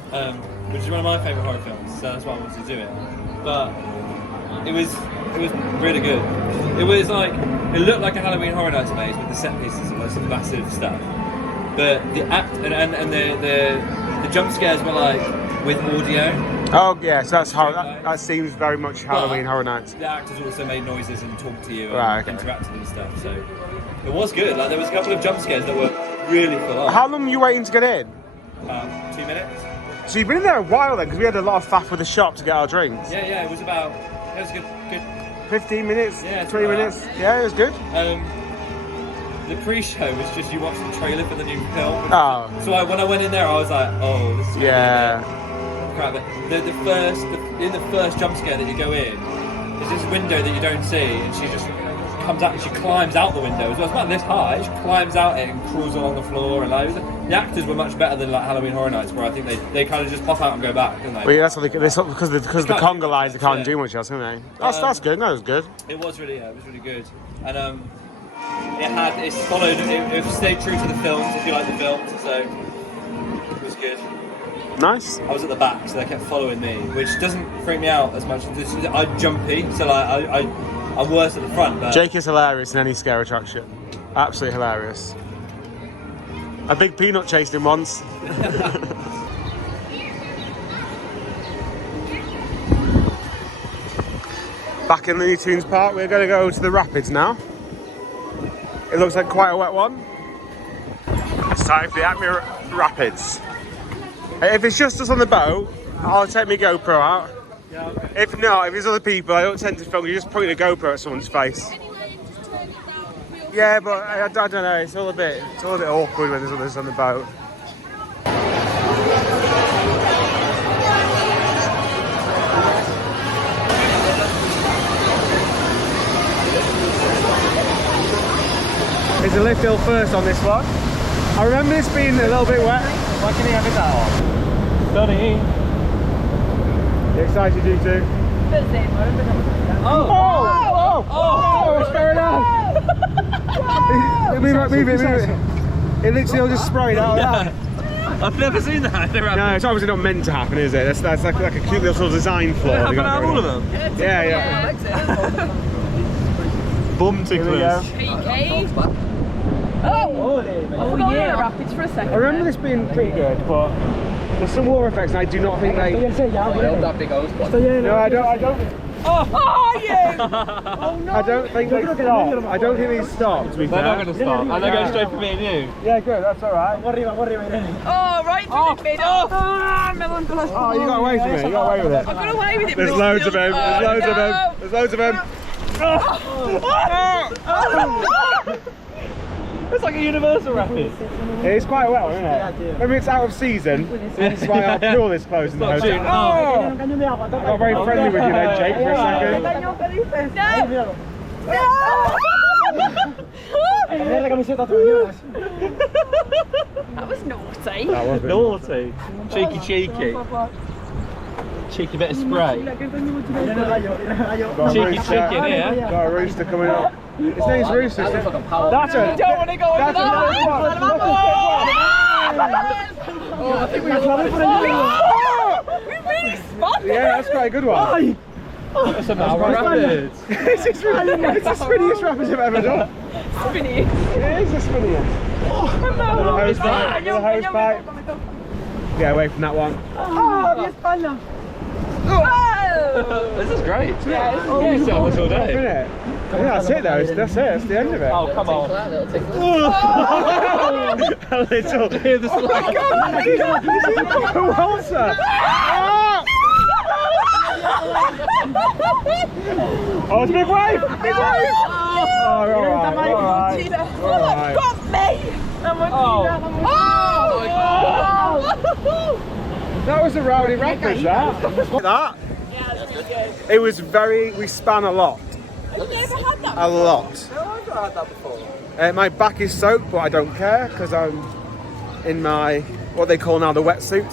Which is one of my favourite horror films, so that's why I wanted to do it. But it was really good. It was like, it looked like a Halloween Horror Nights base with the set pieces and lots of massive stuff. But the act and the jump scares were like with audio. Oh yeah, so that's how that seems very much Halloween Horror Nights. The actors also made noises and talked to you Right, and okay. interacted and stuff. So it was good. Like there was a couple of jump scares that were really full on. How long were you waiting to get in? 2 minutes. So you've been in there a while then, because we had a lot of faff with the shop to get our drinks. Yeah, it was about. It was good. 15 minutes, Yeah, 20 minutes. Yeah, it was good. The pre-show was just you watch the trailer for the new film. Oh. So when I went in there, I was like, oh, this is gonna Yeah. be crap. In the first jump scare that you go in, there's this window that you don't see, and she just comes out and she climbs out the window as well. It's about this high. She climbs out it and crawls along the floor. And like, the actors were much better than like Halloween Horror Nights, where I think they kind of just pop out and go back, didn't they? Well, yeah, that's what because the conga lines, they can't Yeah. do much else, can they? That's good. That was good. It was really good. And it stayed true to the films, if you like the films, so it was good. Nice. I was at the back, so they kept following me, which doesn't freak me out as much. I'm jumpy, so like I'm worse at the front. But Jake is hilarious in any scare attraction. Absolutely hilarious. A big peanut chased him once. Back in Looney Tunes Park, we're going to go to the rapids now. It looks like quite a wet one. It's time for the Acme Rapids. If it's just us on the boat, I'll take my GoPro out. yeah, okay. If not, if there's other people, I don't tend to film. You just point a GoPro at someone's face. Yeah, but I don't know. It's all a bit awkward when there's others on the boat. There's a lift hill first on this one. I remember this being a little bit wet. Why can you have it that on? Sonny. You excited, you two? Oh, what's going on? Move it. It literally all just sprayed out of that. I've never seen that. No, it's obviously not meant to happen, is it? That's like a cute little design flaw. Happen out all of them. Yeah. Bum ticklers. Oh yeah, rapids for a second. I remember this being pretty good, but there's some water effects, and I do not think they. That big hose. No, I don't. Oh yeah! I don't think they stop. I don't think these stop. To be fair. They're not going to stop, and they're going straight for me and you. Yeah, good. That's all right. Oh, right through the middle. Oh, you got away from it. You got away with it. I got away with it. There's loads of them. There's loads of them. It's like a universal rapid. It is quite a wet one, isn't it? Maybe it's out of season. That's why our pool is closed in the hotel. I got very friendly with you then, Jake, for a second. That was naughty. That was Naughty. Cheeky. Cheeky bit of spray. Got a Cheeky rooster. chicken here. Got a rooster coming up. His name's Rooster. That's a. don't want to go into that. Oh, I think we got We really spotted Yeah, that's quite a good one. That's a rapid. It's the spinniest rapids I've ever done. Spinny. It is the spinniest. Little hose pipe. Little hose pipe. Get away from that one. This is great. Yeah, You can sit on this all day. Isn't it? Yeah, that's it though. That's it. That's the end of it. Oh, come on. A little. Hear the slide. Oh my God! Walter! Oh, it's a big wave! Big wave! Oh, alright. Got me! That was a rowdy rapids, that. That? Yeah, that's really good. It was very, we span a lot. Have you ever had that? A lot. No, I've not had that before. My back is soaked, but I don't care because I'm in my, what they call now the wetsuit.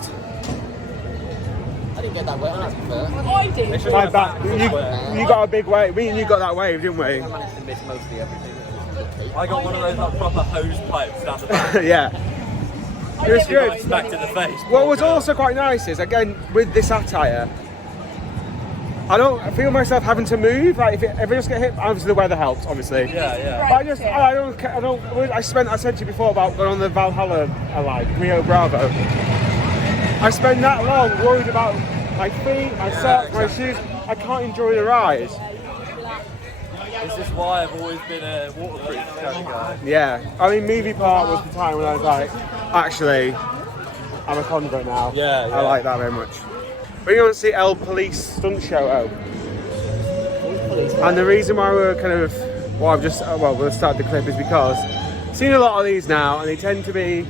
I didn't get that wet on that before. I did. My back, you got a big wave. Me and you got that wave, didn't we? I managed to miss mostly everything. I got one of those like, proper hose pipes down the back. Yeah. It was good. Smacked in the face. What was also quite nice is, again, with this attire, I don't feel myself having to move. Like if I just get hit, obviously the weather helps, obviously. Yeah. But I said to you before about going on the Valhalla Rio Bravo. I spend that long worried about my feet, my socks, my shoes. I can't enjoy the ride. This is why I've always been a waterproof kind of guy. Yeah. I mean, movie park was the time when I was like, actually, I'm a convert now. Yeah. I like that very much. We're going to see El Police stunt show. And the reason why we're kind of, we'll start the clip is because I've seen a lot of these now, and they tend to be,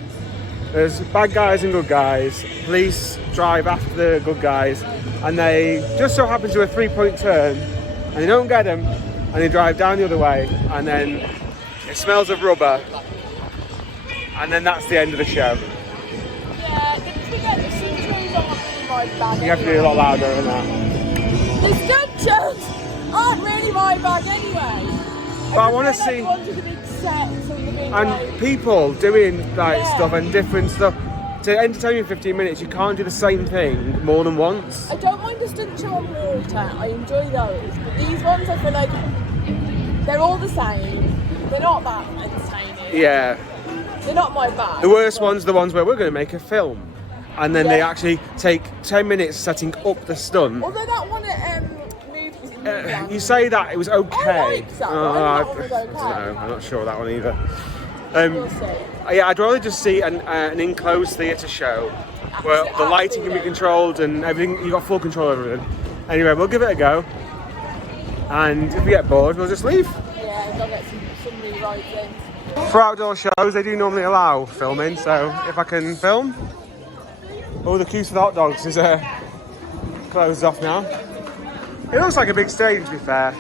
there's bad guys and good guys. Police drive after the good guys, and they just so happen to a 3-point turn, and they don't get them, and they drive down the other way, and then it smells of rubber, and then that's the end of the show. Yeah, the studios aren't really my bag. You have to be a lot louder than that. The studios aren't really my bag anyway. But I want to see, Go to the big sets and the big and people doing stuff and different stuff. To entertain you in 15 minutes, you can't do the same thing more than once. I don't mind the stunt show on water. I enjoy those, but these ones I feel like they're all the same. They're not that entertaining. Yeah. They're not my bag. The worst ones are the ones where we're going to make a film, and then they actually take 10 minutes setting up the stunt. Although that one at You say that it was okay. I liked that one. I thought it was okay. I don't know. I'm not sure of that one either. We'll see. Yeah, I'd rather just see an enclosed theatre show where the lighting can be controlled and everything. You got full control over everything. Anyway, we'll give it a go, and if we get bored, we'll just leave. Yeah, I'll get some new rides in. For outdoor shows, they do normally allow filming, so if I can film. Oh, the queues for the hot dogs is closed off now. It looks like a big stadium, to be fair.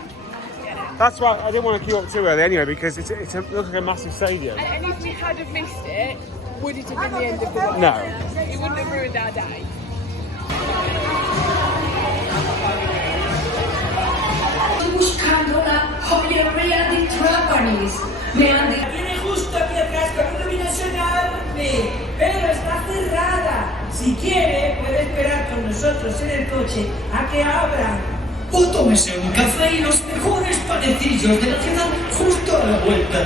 That's why I didn't want to queue up too early anyway, because it looks like a massive stadium. And if we had have missed it, would it have been the end of the world? No. It wouldn't have ruined our day. Buscando la joyería de Trapanis. Me han dicho. Viene justo aquí atrás con una iluminación enorme, pero está cerrada. Si quiere, puede esperar con nosotros en el coche a que abran. O tómese un café y los mejores panecillos de la ciudad justo a la vuelta.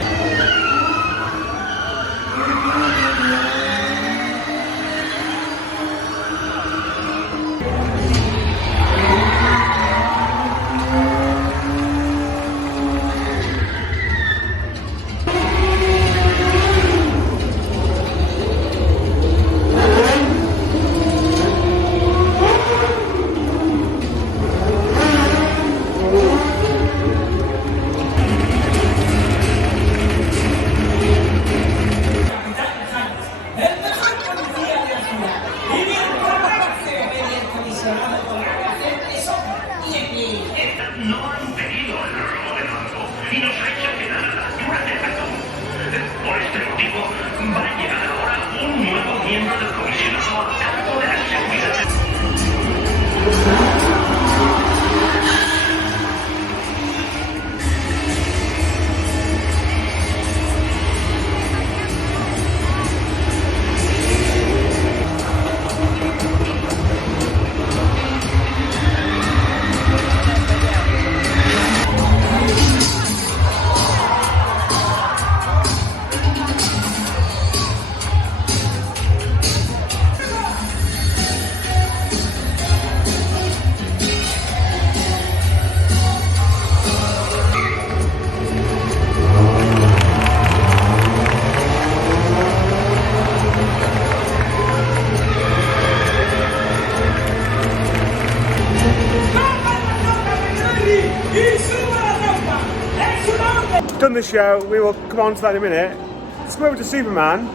done the show. We will come on to that in a minute. Let's go over to Superman.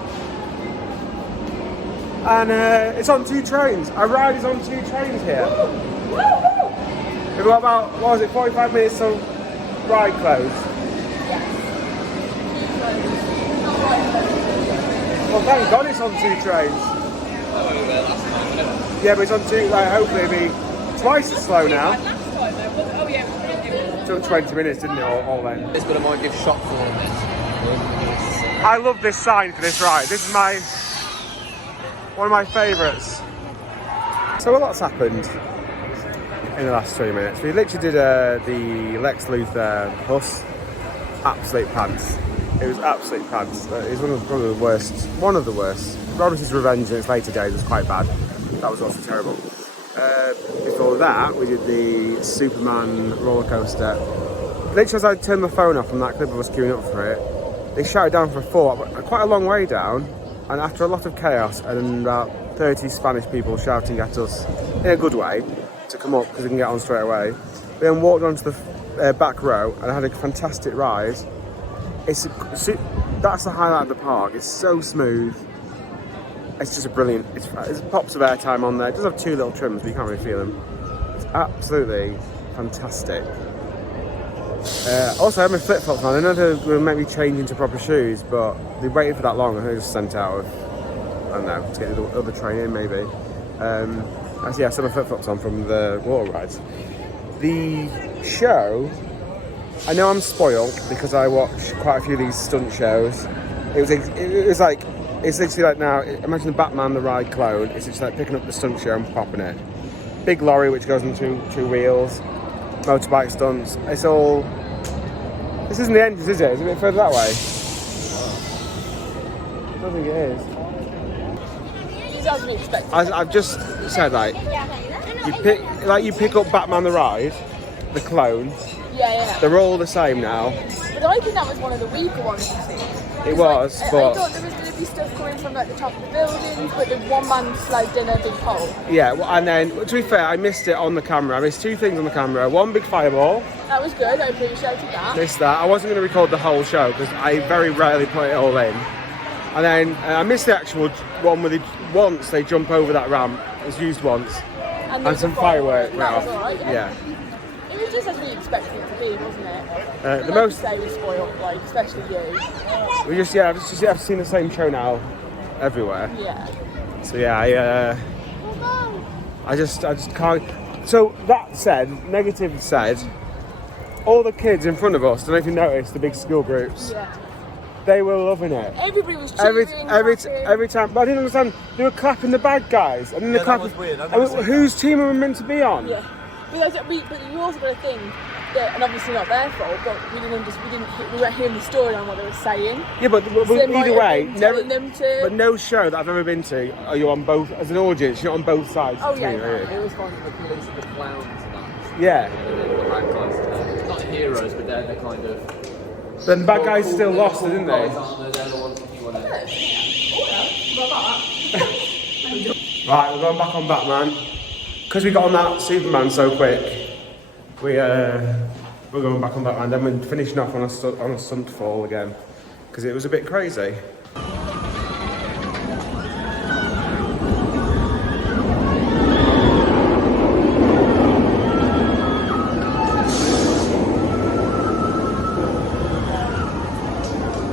And it's on 2 trains. Our ride is on 2 trains here. We've got about, what was it, 45 minutes till ride close. Well, thank God it's on 2 trains. Yeah, but it's on 2, like, hopefully it'll be twice as slow now. It took 20 minutes, didn't it, all then? This, but I might give shot for this. I love this sign for this ride. This is one of my favourites. So a lot's happened in the last 20 minutes. We literally did the Lex Luthor bus. Absolute pants. It was absolute pants. It was one of the worst. One of the worst. Robert's Revenge in its later days was quite bad. That was also terrible. Before that, we did the Superman roller coaster. Literally as I turned my phone off from that clip of us queuing up for it, they shouted down for a 4, quite a long way down, and after a lot of chaos and about 30 Spanish people shouting at us in a good way to come up because we can get on straight away, we then walked onto the back row and had a fantastic ride. That's the highlight of the park. It's so smooth. It's just a brilliant. It's pops of airtime on there. It does have 2 little trims, but you can't really feel them. It's absolutely fantastic. Also, I have my flip-flops on. I know they will make me change into proper shoes, but they waited for that long and I just sent out of, I don't know, to get the other train in maybe. Actually, yeah, I still have my flip-flops on from the water rides. The show, I know I'm spoiled because I watch quite a few of these stunt shows. It's literally like now, imagine the Batman the Ride clone. It's just like picking up the stunt show and popping it. Big lorry which goes on 2 wheels. Motorbike stunts. It's all. This isn't the entrance, is it? Is it a bit further that way? I don't think it is. It's as we expected. I've just said, like, you pick up Batman the Ride, the clone. Yeah. They're all the same now. But I think that was one of the weaker ones, you see. It was, I but thought there was going to be stuff coming from like the top of the buildings, but the one man slugged in a big hole. yeah. Well, and then to be fair, I missed it on the camera. I missed 2 things on the camera. One big fireball. That was good. I appreciated that. Missed that. I wasn't going to record the whole show because I very rarely put it all in. And then I missed the actual one where once they jump over that ramp. It was used once. And some fireworks. That was alright. Yeah. It was just as we expected it to be, wasn't it? The most. They were spoiled, like especially you. We just I've seen the same show now, everywhere. Yeah. So yeah, I just can't. So that said, negative said, all the kids in front of us. Don't know if you noticed the big school groups. Yeah. They were loving it. Everybody was cheering. Every time, but I didn't understand. They were clapping the bad guys, and then the clapping. That was weird. Whose team are we meant to be on? Yeah. But you also got to think that, and obviously not their fault, but we weren't hearing the story on what they were saying. Yeah, but either way, but no show that I've ever been to, are you on both as an audience? You're on both sides. Oh yeah. It was fun with the police and the clowns and that. Yeah. The bad guys, not heroes, but they're the kind of. Then the bad guys still lost, didn't they? They're the ones that you want to. Right, we're going back on Batman. Because we got on that Superman so quick, we're going back on Batman. Then we're finishing off on a Stunt Fall again. Because it was a bit crazy.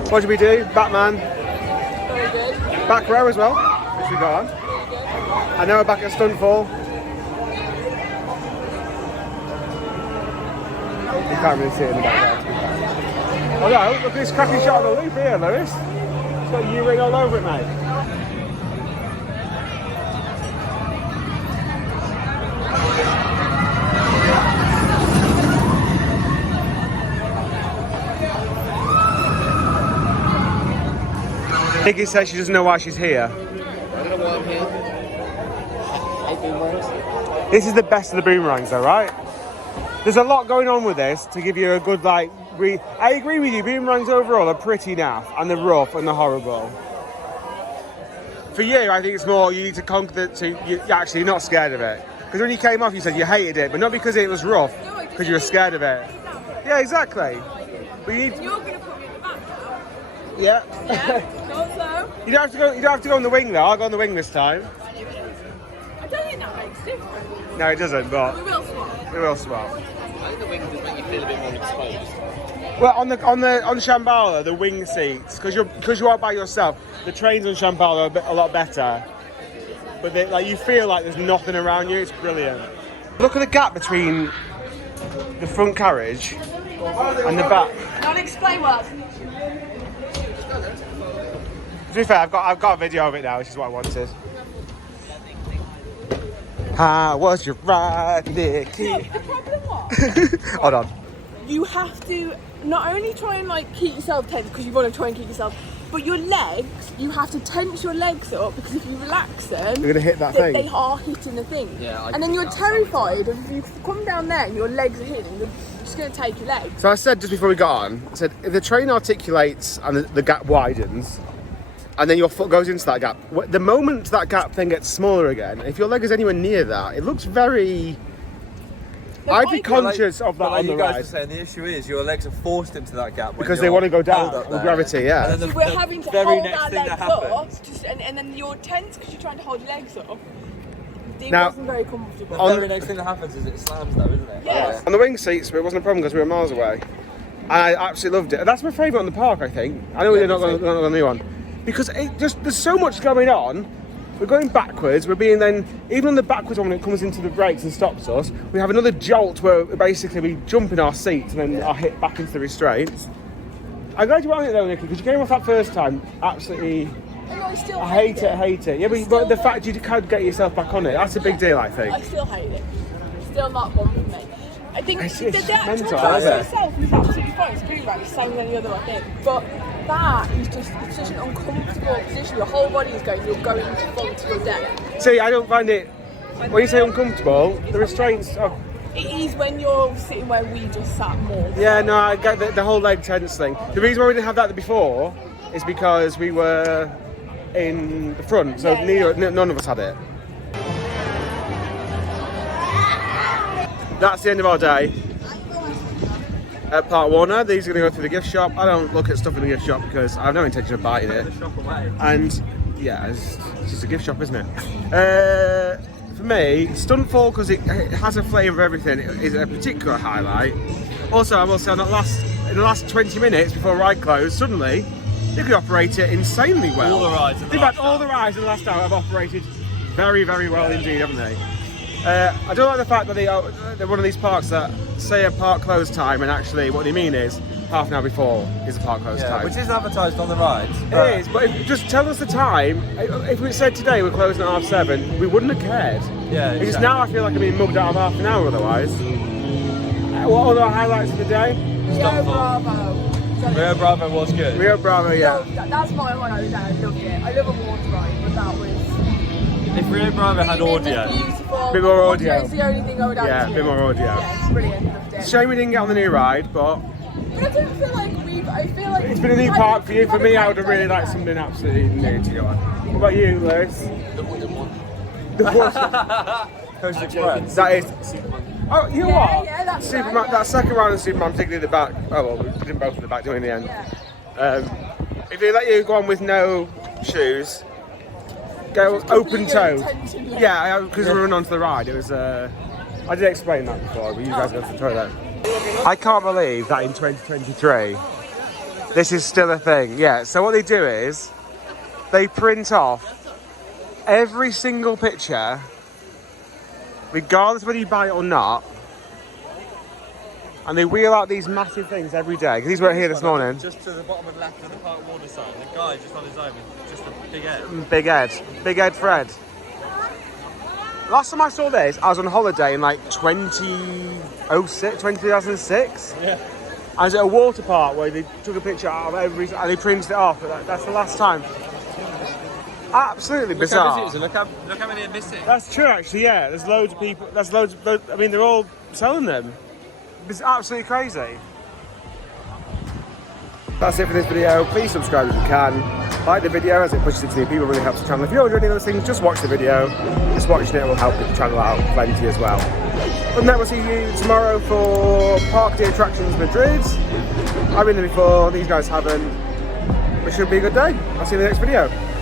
What did we do? Batman. Very good. Back row as well, which we got on. And now we're back at Stunt Fall. You can't really see it in the background. Oh no, look at this cracking shot of the loop here, Lewis. It's got U-ring all over it, mate. Nikki says she doesn't know why she's here. I don't know why I'm here. I hate boomerangs. This is the best of the boomerangs though, right? There's a lot going on with this to give you a good, like, I agree with you, boomerangs overall are pretty naff, and they're rough and they're horrible. For you, I think it's more, you need to conquer you're actually not scared of it. Because when you came off, you said you hated it, but not because it was rough, because you were scared of it. Yeah, exactly. But You're going to put me Yeah. Yeah, thought so. You don't have to go. You don't have to go on the wing though. I'll go on the wing this time. I don't think that makes a difference. No, it doesn't. But We will swap. we will swap. I think the wing does make you feel a bit more exposed. Well, on Shambhala, the wing seats, because you are by yourself. The trains on Shambhala are a lot better, but like you feel like there's nothing around you. It's brilliant. Look at the gap between the front carriage and the back. Not explain what. To be fair, I've got a video of it now, which is what I wanted. How was your ride, Nicky? No, the problem was, Hold on. you have to not only try and like keep yourself tense because you want to try and keep yourself, but your legs, you have to tense your legs up because if you relax them, You're gonna hit that thing. They are hitting the thing. Yeah, and then you're terrified of if you come down there and your legs are hitting, you're just going to take your legs. So I said just before we got on, I said if the train articulates and the gap widens, and then your foot goes into that gap, the moment that gap then gets smaller again, if your leg is anywhere near that, it looks very... I'd be conscious of that on the you guys ride. were saying, the issue is your legs are forced into that gap when Because they you're want to go down held up with there. gravity, yeah. And then the, We're the having to very hold next our thing legs that up, happens. and then you're tense because you're trying to hold your legs up. It Now, wasn't very comfortable. The very next thing that happens is it slams though, isn't it? Yes. On the wing seats, it wasn't a problem because we were miles away. And I absolutely loved it. And that's my favourite on the park, I think. I know we're not going to go on the new one. Because there's so much going on. We're going backwards. We're being then, even on the backwards one when it comes into the brakes and stops us, we have another jolt where basically we jump in our seats and then are hit back into the restraints. I'm glad you were on it though, Nicky, because you came off that first time absolutely. I still I hate it. Yeah, but the fact you can't get yourself back on it, that's a big deal, I think. I still hate it. Still not one for me. I think It's the actual mental, race isn't it? itself is absolutely fine. It's a good race, same as any other, I think. But that is just it's such an uncomfortable position. Your whole body is going, you're going to fall to your death. See, I don't find it, when you say uncomfortable, the restraints are... It is when you're sitting where we just sat more. Yeah, no, I get the whole leg tense thing. The reason why we didn't have that before is because we were in the front, so none of us had it. That's the end of our day at Park Warner. These are going to go through the gift shop. I don't look at stuff in the gift shop because I have no intention of buying it. And yeah, it's just a gift shop, isn't it? For me, Stunt Fall, because it has a flavour of everything, is a particular highlight. Also, I will say, in the last 20 minutes before ride closed, suddenly they could operate it insanely well. All the rides in the In fact, all the rides in the last hour have operated very, very well indeed, haven't they? I don't like the fact that they're one of these parks that say a park close time and actually what they mean is half an hour before is the park close time. Which is advertised on the rides. It is, but just tell us the time. If we said today we're closing at 7:30, we wouldn't have cared. Yeah, Because exactly. now I feel like I'm being mugged out of half an hour otherwise. What other highlights of the day? Rio Bravo. Rio Bravo was good. Rio Bravo, yeah. That's my highlight of the day. I loved it. I love a water ride, but that was... If Rio Bravo had audio. Beautiful. Bit more audio. It's the only thing I would add Yeah, to a bit it. more audio. Yeah, it's brilliant. Loved it. Shame we didn't get on the new ride, but But I don't feel like I feel like it's been a new park for you. For me, I would have really liked something absolutely new to go on. What about you, Lewis? The wooden one. The water. Coast Express. That is. Oh, you know Yeah, what? yeah, that's Superman. right, yeah. That second round of Superman, particularly the back. Oh well, we didn't both in the back, do we, in the end? Yeah. If they let you go on with no shoes, go open toe. Intentionally. Yeah, because we were running onto the ride. It was. I did explain that before, but you guys go to the toilet. I can't believe that in 2023, this is still a thing. Yeah. So what they do is, they print off every single picture, regardless whether you buy it or not, and they wheel out these massive things every day. Because these weren't here this morning. Just to the bottom and left of the Park Warner sign, the guy just on his own with just a big head. Big Ed Fred. Last time I saw this, I was on holiday in like 2006. Yeah. I was at a water park where they took a picture out of every, and they printed it off. That's the last time. Absolutely bizarre. Look how many are missing. That's true, actually. Yeah, there's loads of people. I mean, they're all selling them. It's absolutely crazy. That's it for this video. Please subscribe if you can. Like the video as it pushes it to new people, really helps the channel. If you're doing any of those things, just watch the video. Just watching it will help the channel out plenty as well. Other than that, we'll see you tomorrow for Parque de Attractions Madrid. I've been there before, these guys haven't. it should be a good day. I'll see you in the next video.